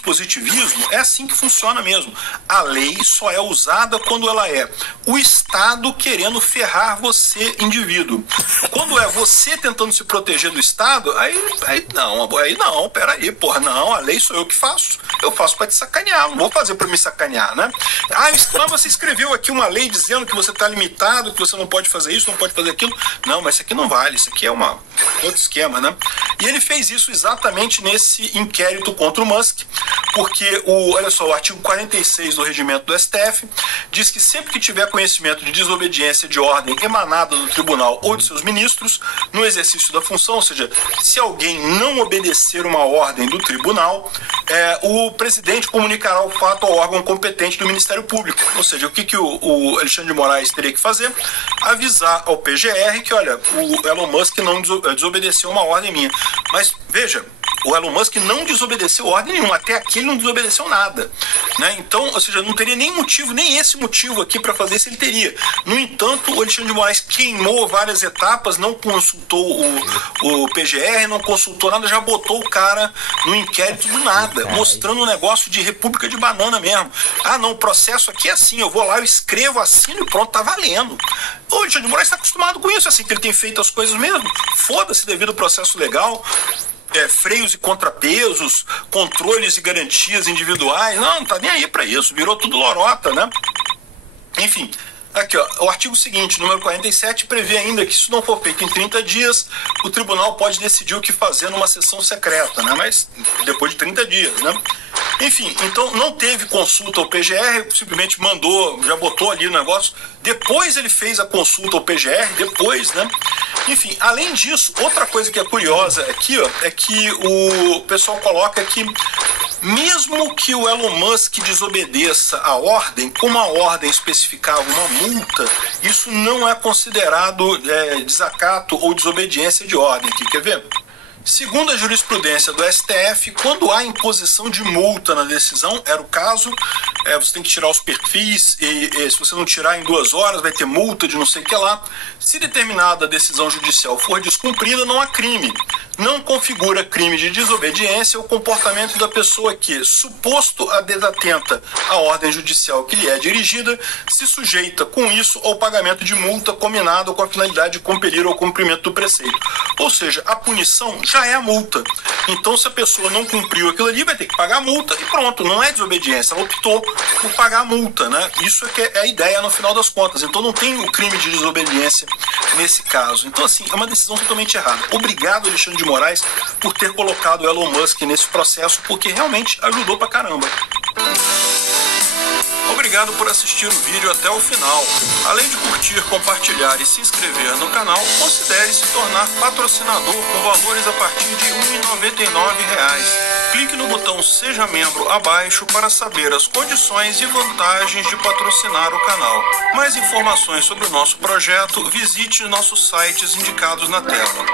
positivismo é assim que funciona mesmo. A lei só é usada quando ela é o Estado querendo ferrar você, indivíduo. Quando é você tentando se proteger do Estado, aí não, peraí, porra, não, a lei sou eu que faço. Eu faço para te sacanear, não vou fazer para me sacanear, né? Mas você escreveu aqui uma lei dizendo que você está limitado, que você não pode fazer isso, não pode fazer aquilo. Não, mas isso aqui não vale, isso aqui é outro esquema, né? E ele fez isso exatamente nesse inquérito contra o Musk, porque olha só, o artigo 46 do regimento do STF diz que sempre que tiver conhecimento de desobediência de ordem emanada do tribunal ou de seus ministros no exercício da função, ou seja, se alguém não obedecer uma ordem do tribunal, o presidente comunicará o fato ao órgão competente do Ministério Público. Ou seja, o que o Alexandre de Moraes teria que fazer? Avisar ao PGR que, olha, o Elon Musk não desobedeceu uma ordem minha. Mas, veja, o Elon Musk não desobedeceu ordem nenhuma, até aqui ele não desobedeceu nada, né? Então, ou seja, não teria nem motivo, nem esse motivo aqui para fazer isso ele teria. No entanto, o Alexandre de Moraes queimou várias etapas, não consultou o PGR, não consultou nada, já botou o cara no inquérito do nada, mostrando um negócio de república de banana mesmo. Ah, não, o processo aqui é assim, eu vou lá, eu escrevo, assino e pronto, tá valendo. O Alexandre de Moraes está acostumado com isso, assim que ele tem feito as coisas mesmo. Foda-se devido ao processo legal. Freios e contrapesos, controles e garantias individuais, não tá nem aí para isso, virou tudo lorota, né? Enfim, aqui ó, o artigo seguinte, número 47, prevê ainda que se não for feito em 30 dias, o tribunal pode decidir o que fazer numa sessão secreta, né? Mas depois de 30 dias, né? Enfim, então não teve consulta ao PGR, simplesmente mandou, já botou ali o negócio, depois ele fez a consulta ao PGR, depois, né? Enfim, além disso, outra coisa que é curiosa aqui, ó, é que o pessoal coloca que mesmo que o Elon Musk desobedeça a ordem, como a ordem especificava uma multa, isso não é considerado desacato ou desobediência de ordem. Aqui, quer ver? Segundo a jurisprudência do STF, quando há imposição de multa na decisão, era o caso, você tem que tirar os perfis e se você não tirar em 2 horas vai ter multa de não sei o que lá. Se determinada decisão judicial for descumprida, não há crime. Não configura crime de desobediência o comportamento da pessoa que, suposto a desatenta à ordem judicial que lhe é dirigida, se sujeita com isso ao pagamento de multa combinado com a finalidade de compelir ao cumprimento do preceito. Ou seja, a punição já é a multa. Então, se a pessoa não cumpriu aquilo ali, vai ter que pagar a multa e pronto, não é desobediência, ela optou por pagar a multa, né? Isso é que é a ideia no final das contas. Então, não tem o crime de desobediência nesse caso. Então, assim, é uma decisão totalmente errada. Obrigado, Alexandre de Moraes, por ter colocado o Elon Musk nesse processo, porque realmente ajudou pra caramba. Obrigado por assistir o vídeo até o final. Além de curtir, compartilhar e se inscrever no canal, considere se tornar patrocinador com valores a partir de R$ 1,99. Clique no botão Seja Membro abaixo para saber as condições e vantagens de patrocinar o canal. Mais informações sobre o nosso projeto, visite nossos sites indicados na tela.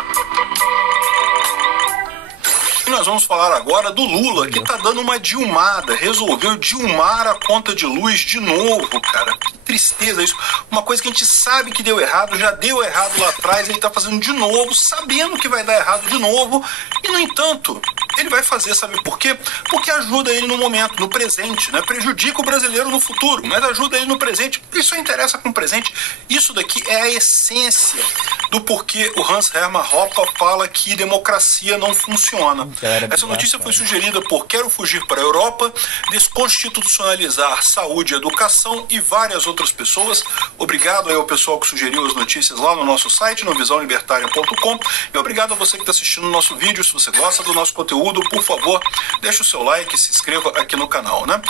E nós vamos falar agora do Lula, que tá dando uma dilmada, resolveu dilmar a conta de luz de novo, cara. Que tristeza isso. Uma coisa que a gente sabe que deu errado, já deu errado lá atrás, ele tá fazendo de novo, sabendo que vai dar errado de novo, e no entanto, ele vai fazer, sabe por quê? Porque ajuda ele no momento, no presente, né? Prejudica o brasileiro no futuro, mas ajuda ele no presente. Isso só interessa com o presente. Isso daqui é a essência do porquê o Hans Hermann Hoppe fala que democracia não funciona. Essa notícia foi sugerida por Quero Fugir para a Europa, Desconstitucionalizar Saúde e Educação e várias outras pessoas. Obrigado aí ao pessoal que sugeriu as notícias lá no nosso site, no visãolibertaria.com, e obrigado a você que está assistindo o nosso vídeo. Se você gosta do nosso conteúdo, por favor, deixe o seu like e se inscreva aqui no canal, né?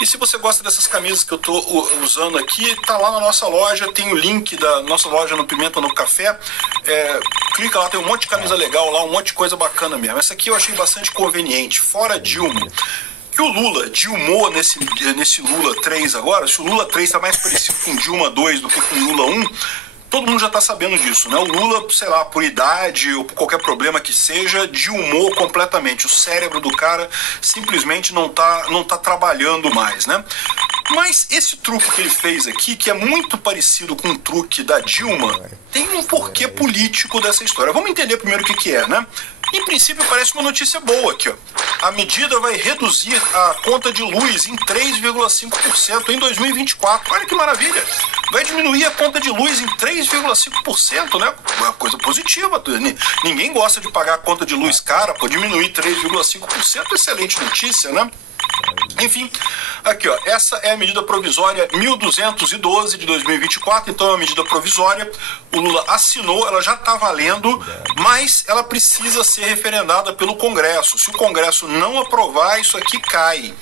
E se você gosta dessas camisas que eu estou usando aqui, tá lá na nossa loja, tem o link da nossa loja no Pimenta no Café. Clica lá, tem um monte de camisa legal lá, um monte de coisa bacana mesmo. Essa aqui eu achei bastante conveniente, fora Dilma. Que o Lula dilmou nesse Lula 3 agora, se o Lula 3 está mais parecido com Dilma 2 do que com Lula 1, todo mundo já está sabendo disso, né? O Lula, sei lá, por idade ou por qualquer problema que seja, dilmou completamente. O cérebro do cara simplesmente não tá trabalhando mais, né? Mas esse truque que ele fez aqui, que é muito parecido com o truque da Dilma, tem um porquê político dessa história. Vamos entender primeiro o que é, né? Em princípio parece uma notícia boa aqui, ó. A medida vai reduzir a conta de luz em 3,5% em 2024. Olha que maravilha! Vai diminuir a conta de luz em 3,5%, né? Uma coisa positiva. Ninguém gosta de pagar a conta de luz cara, pô, diminuir 3,5%, excelente notícia, né? Enfim, aqui ó, essa é a medida provisória 1212 de 2024, então é uma medida provisória, o Lula assinou, ela já está valendo, mas ela precisa ser referendada pelo Congresso. Se o Congresso não aprovar, isso aqui cai.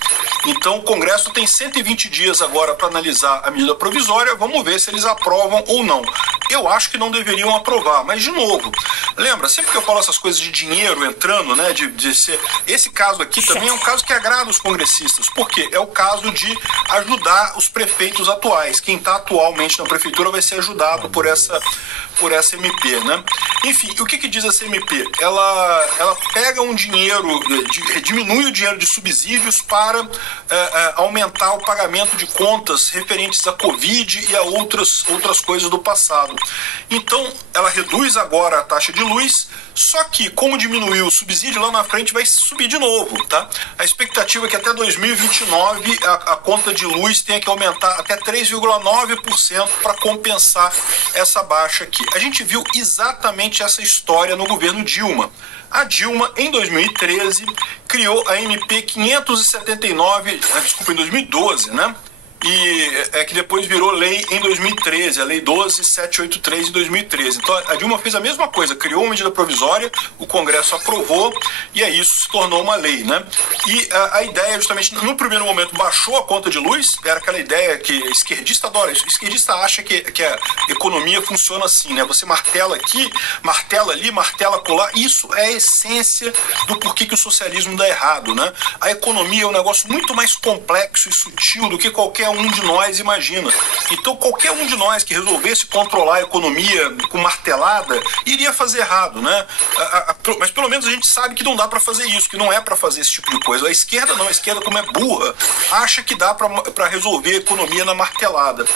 Então o Congresso tem 120 dias agora para analisar a medida provisória, vamos ver se eles aprovam ou não. Eu acho que não deveriam aprovar, mas de novo, lembra, sempre que eu falo essas coisas de dinheiro entrando, né, de ser, esse caso aqui também é um caso que agrada os congressistas, porque é o caso de ajudar os prefeitos atuais. Quem está atualmente na prefeitura vai ser ajudado por essa MP, né? Enfim, o que diz essa MP? Ela pega um dinheiro, diminui o dinheiro de subsídios para aumentar o pagamento de contas referentes à Covid e a outras coisas do passado. Então, ela reduz agora a taxa de luz, só que, como diminuiu o subsídio, lá na frente vai subir de novo, tá? A expectativa é que até 2029 a conta de luz tenha que aumentar até 3,9% para compensar essa baixa aqui. A gente viu exatamente essa história no governo Dilma. A Dilma, em 2013, criou a MP 579, desculpa, em 2012, né? E que depois virou lei em 2013, a lei 12783 de 2013. Então a Dilma fez a mesma coisa, criou uma medida provisória, o Congresso aprovou e aí isso se tornou uma lei, né? E a ideia justamente, no primeiro momento baixou a conta de luz, era aquela ideia que esquerdista adora isso, esquerdista acha que a economia funciona assim, né? Você martela aqui, martela ali, martela colar, isso é a essência do porquê que o socialismo dá errado, né? A economia é um negócio muito mais complexo e sutil do que qualquer um de nós imagina. Então qualquer um de nós que resolvesse controlar a economia com martelada iria fazer errado, né? Mas pelo menos a gente sabe que não dá para fazer isso, que não é para fazer esse tipo de coisa. A esquerda não, a esquerda, como é burra, acha que dá para resolver a economia na martelada.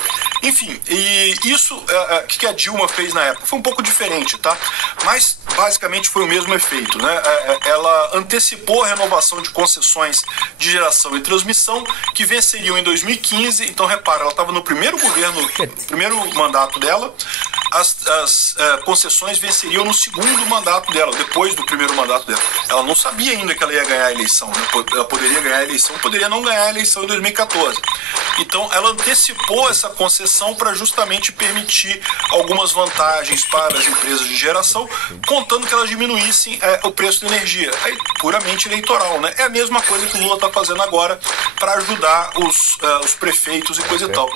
Enfim, e isso que a Dilma fez na época foi um pouco diferente, tá? Mas basicamente foi o mesmo efeito, né? Ela antecipou a renovação de concessões de geração e transmissão que venceriam em 2015. Então repara, ela estava no primeiro governo, primeiro mandato dela. As concessões venceriam no segundo mandato dela, depois do primeiro mandato dela. Ela não sabia ainda que ela ia ganhar a eleição, né? Ela poderia ganhar a eleição, poderia não ganhar a eleição em 2014. Então ela antecipou essa concessão para justamente permitir algumas vantagens para as empresas de geração, contando que elas diminuíssem o preço da energia. Aí, puramente eleitoral, né? É a mesma coisa que o Lula está fazendo agora para ajudar os prefeitos e coisa e tal.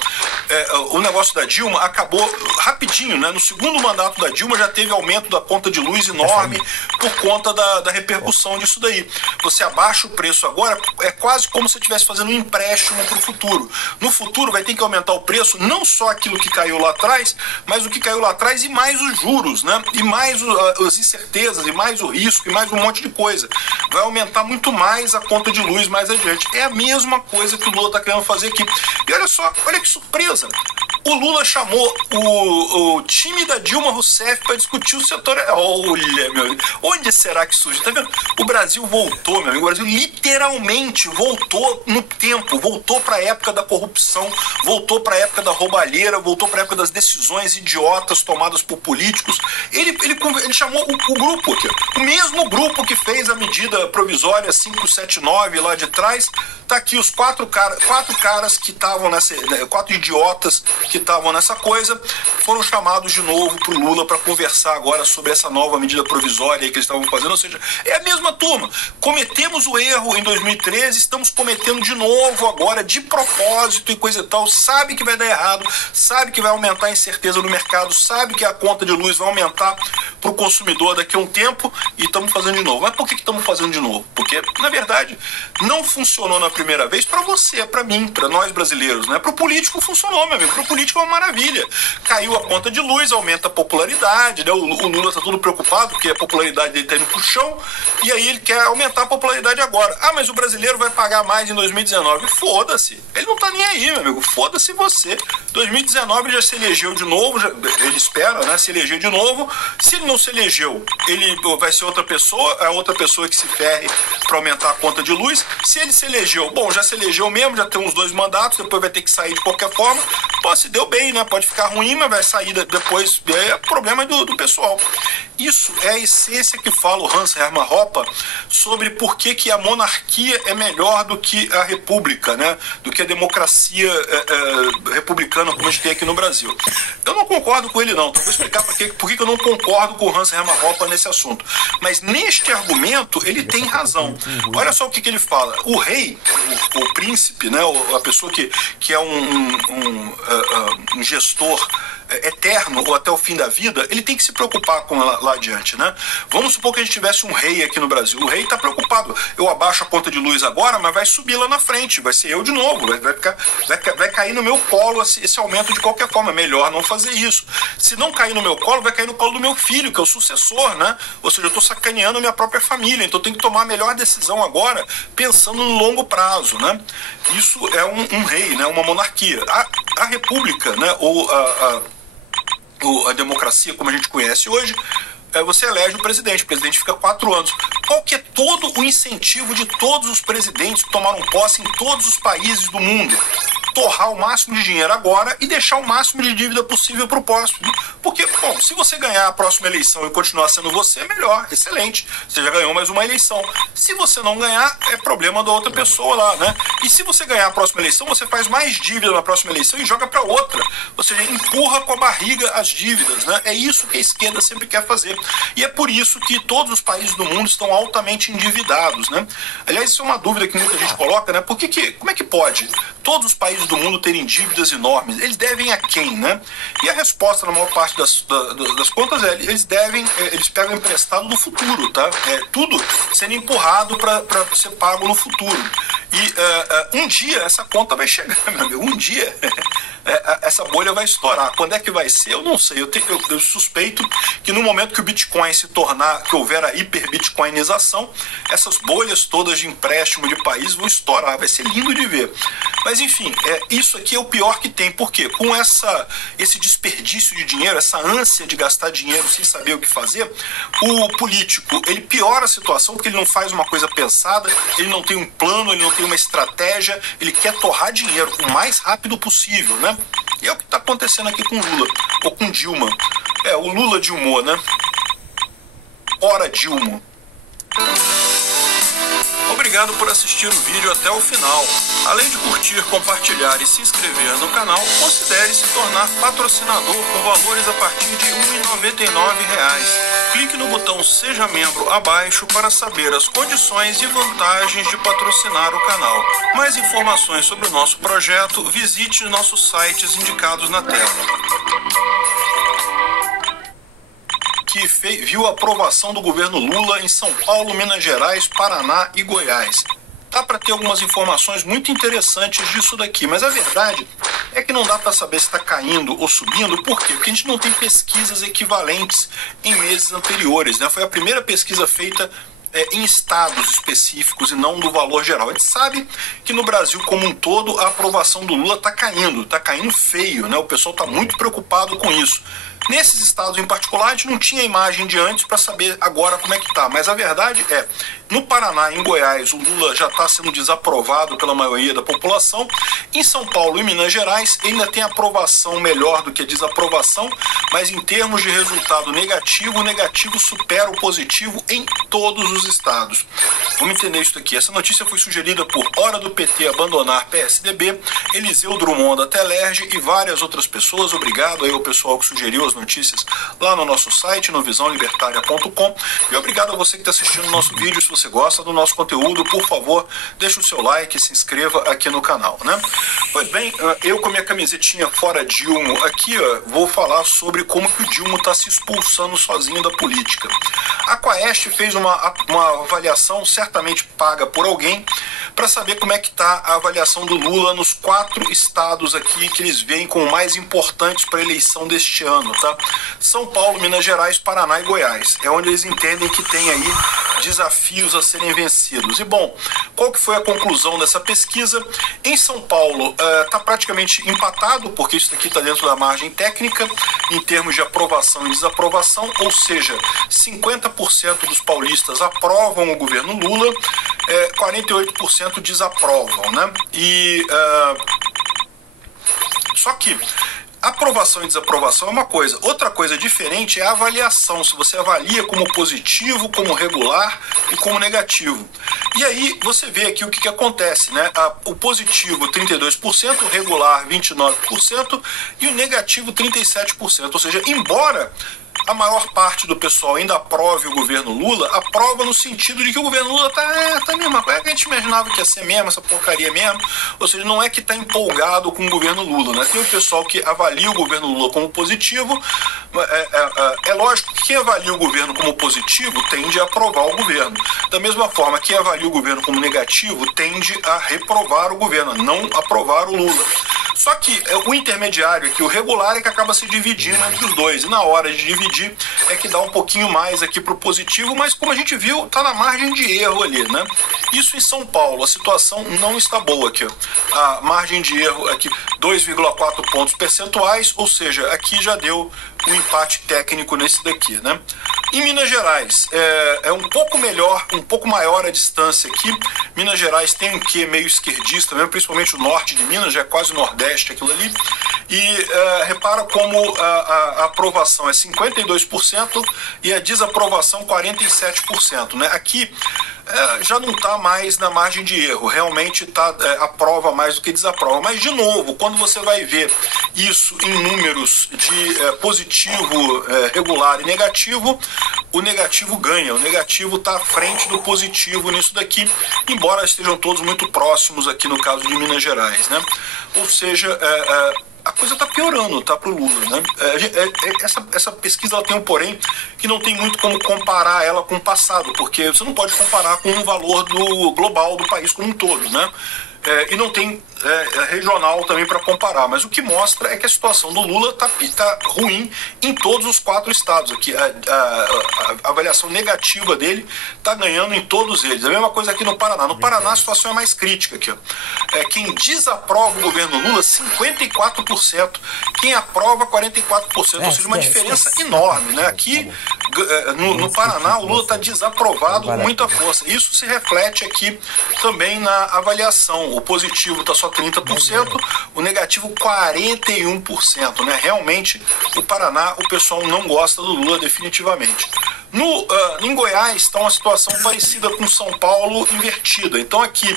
O negócio da Dilma acabou rapidinho, né? No segundo mandato da Dilma já teve aumento da conta de luz enorme por conta da repercussão disso daí. Você abaixa o preço agora, é quase como se você estivesse fazendo um empréstimo para o futuro. No futuro vai ter que aumentar o preço, não só aquilo que caiu lá atrás, mas o que caiu lá atrás e mais os juros, né? E mais as incertezas, e mais o risco, e mais um monte de coisa. Vai aumentar muito mais a conta de luz mais adiante. É a mesma coisa que o Lula está querendo fazer aqui. E olha só, olha que surpresa. O Lula chamou o time da Dilma Rousseff para discutir o setor. Olha, meu amigo, onde será que surge? Tá vendo? O Brasil voltou, meu amigo. O Brasil literalmente voltou no tempo, voltou para a época da corrupção, voltou para a época da roubalheira, voltou para a época das decisões idiotas tomadas por políticos. Ele chamou o grupo aqui, o mesmo grupo que fez a medida provisória 579 lá de trás. Tá aqui os quatro caras que estavam nessa, quatro idiotas que estavam nessa coisa, foram chamados de novo pro Lula para conversar agora sobre essa nova medida provisória aí que eles estavam fazendo. Ou seja, é a mesma turma. Cometemos o erro em 2013, estamos cometendo de novo agora, de propósito e coisa e tal. Sabe que vai dar errado, sabe que vai aumentar a incerteza no mercado, sabe que a conta de luz vai aumentar pro consumidor daqui a um tempo e estamos fazendo de novo. Mas por que estamos fazendo de novo? Porque, na verdade, não funcionou na primeira vez para você, para mim, para nós brasileiros, né? Pro político funcionou, meu amigo. Pro político é uma maravilha. Caiu a conta de luz, aumenta a popularidade, né? O Lula tá todo preocupado porque a popularidade dele tá indo pro chão e aí ele quer aumentar a popularidade agora. Ah, mas o brasileiro vai pagar mais em 2019. Foda-se. Ele não tá nem aí, meu amigo. Foda-se você. 2019 ele já se elegeu de novo, ele espera, né? Se eleger de novo. Se ele não se elegeu, ele vai ser outra pessoa, é outra pessoa que se ferre para aumentar a conta de luz. Se ele se elegeu, bom, já se elegeu mesmo, já tem uns 2 mandatos, depois vai ter que sair de qualquer forma. Pô, se deu bem, né? Pode ficar ruim, mas vai sair depois. É problema do pessoal. Isso é a essência que fala o Hans Hermann Hoppe sobre por que a monarquia é melhor do que a república, né? Do que a democracia republicana como a gente tem aqui no Brasil. Eu não concordo com ele, não. Vou explicar por que eu não concordo com o Hans Hermann Hoppe nesse assunto. Mas neste argumento ele tem razão. Olha só o que ele fala. O rei, o príncipe, né? A pessoa que é um gestor eterno ou até o fim da vida, ele tem que se preocupar com lá adiante, né? Vamos supor que a gente tivesse um rei aqui no Brasil. O rei está preocupado. Eu abaixo a conta de luz agora, mas vai subir lá na frente, vai ser eu de novo, vai cair no meu colo esse aumento de qualquer forma. Melhor não fazer isso. Se não cair no meu colo, vai cair no colo do meu filho, que é o sucessor, né? Ou seja, eu estou sacaneando a minha própria família, então eu tenho que tomar a melhor decisão agora, pensando no longo prazo, né? Isso é um rei, né? Uma monarquia. A república, né? Ou a democracia, como a gente conhece hoje, você elege o presidente fica 4 anos. Qual que é todo o incentivo de todos os presidentes que tomaram posse em todos os países do mundo? Torrar o máximo de dinheiro agora e deixar o máximo de dívida possível para o próximo. Porque, bom, se você ganhar a próxima eleição e continuar sendo você, melhor, excelente. Você já ganhou mais uma eleição. Se você não ganhar, é problema da outra pessoa lá, né? E se você ganhar a próxima eleição, você faz mais dívida na próxima eleição e joga para outra. Ou seja, empurra com a barriga as dívidas, né? É isso que a esquerda sempre quer fazer. E é por isso que todos os países do mundo estão altamente endividados, né? Aliás, isso é uma dúvida que muita gente coloca, né? Como é que pode todos os países do mundo terem dívidas enormes? Eles devem a quem, né? E a resposta, na maior parte das contas, eles pegam emprestado do futuro, tá? Tudo sendo empurrado para ser pago no futuro. E um dia essa conta vai chegar, meu amigo. Um dia essa bolha vai estourar. Quando é que vai ser? Eu não sei. Eu suspeito que no momento que o Bitcoin que houver a hiperbitcoinização, essas bolhas todas de empréstimo de país vão estourar. Vai ser lindo de ver. Mas enfim, isso aqui é o pior que tem. Por quê? Com esse desperdício de dinheiro, essa ânsia de gastar dinheiro sem saber o que fazer, o político, ele piora a situação porque ele não faz uma coisa pensada, ele não tem um plano, ele não tem uma estratégia, ele quer torrar dinheiro o mais rápido possível, né? E é o que está acontecendo aqui com o Lula, ou com Dilma. O Lula Dilmou, né? Ora Dilma. Obrigado por assistir o vídeo até o final. Além de curtir, compartilhar e se inscrever no canal, considere se tornar patrocinador com valores a partir de R$ 1,99. Clique no botão Seja Membro abaixo para saber as condições e vantagens de patrocinar o canal. Mais informações sobre o nosso projeto, visite nossos sites indicados na tela. Que viu a aprovação do governo Lula em São Paulo, Minas Gerais, Paraná e Goiás. Dá para ter algumas informações muito interessantes disso daqui, mas a verdade é que não dá para saber se está caindo ou subindo. Por quê? Porque a gente não tem pesquisas equivalentes em meses anteriores, né? Foi a primeira pesquisa feita em estados específicos e não do valor geral. A gente sabe que no Brasil como um todo a aprovação do Lula está caindo feio, né? O pessoal está muito preocupado com isso. Nesses estados em particular, a gente não tinha imagem de antes para saber agora como é que está. Mas a verdade é, no Paraná e em Goiás, o Lula já está sendo desaprovado pela maioria da população. Em São Paulo e Minas Gerais, ainda tem aprovação melhor do que desaprovação, mas em termos de resultado negativo, o negativo supera o positivo em todos os estados. Vamos entender isso aqui. Essa notícia foi sugerida por Hora do PT abandonar PSDB, Eliseu Drummond da Telerge e várias outras pessoas. Obrigado aí ao pessoal que sugeriu as notícias lá no nosso site, no visãolibertaria.com. E obrigado a você que está assistindo o nosso vídeo. Se você gosta do nosso conteúdo, por favor, deixe o seu like e se inscreva aqui no canal, né? Pois bem, eu com a minha camisetinha fora Dilma aqui, vou falar sobre como que o Dilma está se expulsando sozinho da política. A Quaest fez uma avaliação, certamente paga por alguém, para saber como é que está a avaliação do Lula nos 4 estados aqui que eles veem como mais importantes para a eleição deste ano, tá? São Paulo, Minas Gerais, Paraná e Goiás. É onde eles entendem que tem aí desafios a serem vencidos. E bom, qual que foi a conclusão dessa pesquisa? Em São Paulo está praticamente empatado, porque isso aqui está dentro da margem técnica, em termos de aprovação e desaprovação, ou seja, 50% dos paulistas aprovam o governo Lula, 48% desaprovam, né? Só que aprovação e desaprovação é uma coisa. Outra coisa diferente é a avaliação. Se você avalia como positivo, como regular e como negativo. E aí você vê aqui o que acontece, né? O positivo 32%, o regular 29% e o negativo 37%. Ou seja, embora a maior parte do pessoal ainda aprove o governo Lula, aprova no sentido de que o governo Lula tá a mesma coisa que a gente imaginava que ia ser mesmo, essa porcaria mesmo. Ou seja, não é que está empolgado com o governo Lula, né? Tem o pessoal que avalia o governo Lula como positivo. É lógico que quem avalia o governo como positivo tende a aprovar o governo. Da mesma forma, quem avalia o governo como negativo tende a reprovar o governo, a não aprovar o Lula. Só que o intermediário aqui, o regular, é que acaba se dividindo entre os dois. E na hora de dividir é que dá um pouquinho mais aqui para o positivo, mas como a gente viu, está na margem de erro ali, né? Isso em São Paulo, a situação não está boa aqui. A margem de erro aqui, 2,4 pontos percentuais, ou seja, aqui já deu um empate técnico nesse daqui, né? Em Minas Gerais, é um pouco melhor, um pouco maior a distância aqui. Minas Gerais tem um quê meio esquerdista mesmo, principalmente o norte de Minas, já é quase nordeste aquilo ali. E repara como a aprovação é 52% e a desaprovação 47%, né? Aqui já não está mais na margem de erro, realmente está aprova mais do que desaprova. Mas, de novo, quando você vai ver isso em números de positivo, regular e negativo, o negativo ganha, o negativo está à frente do positivo nisso daqui, embora estejam todos muito próximos aqui no caso de Minas Gerais, né? Ou seja, a coisa está piorando, tá, para o Lula, né? Essa pesquisa ela tem um porém que não tem muito como comparar ela com o passado, porque você não pode comparar com o valor do global do país como um todo, né? E não tem regional também para comparar, mas o que mostra é que a situação do Lula tá ruim em todos os 4 estados aqui. A avaliação negativa dele está ganhando em todos eles. A mesma coisa aqui no Paraná. No Paraná a situação é mais crítica aqui, ó. Quem desaprova o governo Lula, 54%. Quem aprova, 44%. Ou seja, uma diferença enorme, né? Aqui no Paraná o Lula está desaprovado com muita força. Isso se reflete aqui também na avaliação. O positivo está só 30%, o negativo 41%, né? Realmente, o Paraná, o pessoal não gosta do Lula definitivamente. Em Goiás está uma situação parecida com São Paulo, invertida. Então aqui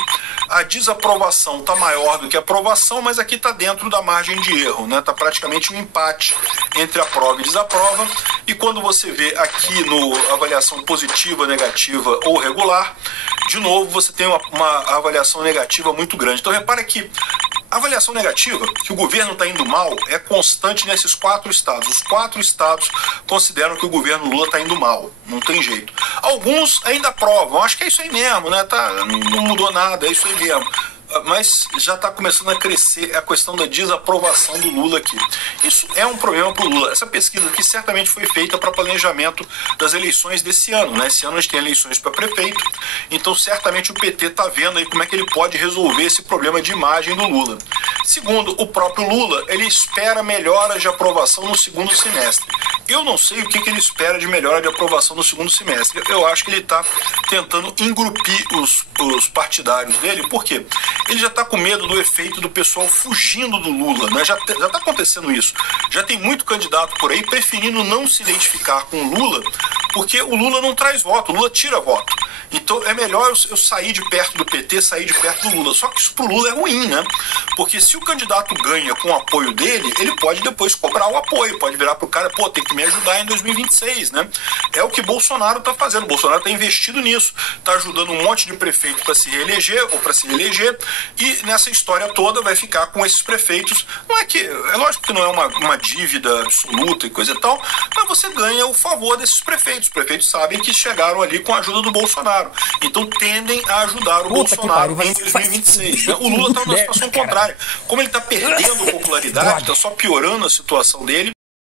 a desaprovação está maior do que a aprovação, mas aqui está dentro da margem de erro, né? Está praticamente um empate entre aprova e desaprova. E quando você vê aqui no avaliação positiva, negativa ou regular, de novo você tem uma avaliação negativa muito grande. Então repara que a avaliação negativa, que o governo está indo mal, é constante nesses 4 estados. Os 4 estados consideram que o governo Lula está indo mal. Não tem jeito. Alguns ainda aprovam. Acho que é isso aí mesmo, né? Não mudou nada, é isso aí mesmo. Mas já está começando a crescer a questão da desaprovação do Lula aqui. Isso é um problema para o Lula. Essa pesquisa aqui certamente foi feita para planejamento das eleições desse ano, né? Esse ano a gente tem eleições para prefeito, então certamente o PT está vendo aí como é que ele pode resolver esse problema de imagem do Lula. Segundo, o próprio Lula, ele espera melhoras de aprovação no segundo semestre. Eu não sei o que ele espera de melhora de aprovação no segundo semestre. Eu acho que ele está tentando engrupir os partidários dele, por quê? Ele já está com medo do efeito do pessoal fugindo do Lula, né? Já está acontecendo isso. Já tem muito candidato por aí preferindo não se identificar com o Lula, porque o Lula não traz voto, o Lula tira voto. Então é melhor eu sair de perto do PT, sair de perto do Lula. Só que isso pro Lula é ruim, né? Porque se o candidato ganha com o apoio dele, ele pode depois cobrar o apoio, pode virar pro cara, pô, tem que me ajudar em 2026, né? É o que Bolsonaro tá fazendo. Bolsonaro tá investido nisso, tá ajudando um monte de prefeito para se reeleger ou para se reeleger, e nessa história toda vai ficar com esses prefeitos. Não é que, é lógico que não é uma dívida absoluta e coisa e tal, mas você ganha o favor desses prefeitos. Os prefeitos sabem que chegaram ali com a ajuda do Bolsonaro. Então tendem a ajudar o Bolsonaro em 2026. Né? O Lula está numa situação contrária. Como ele está perdendo popularidade, está só piorando a situação dele.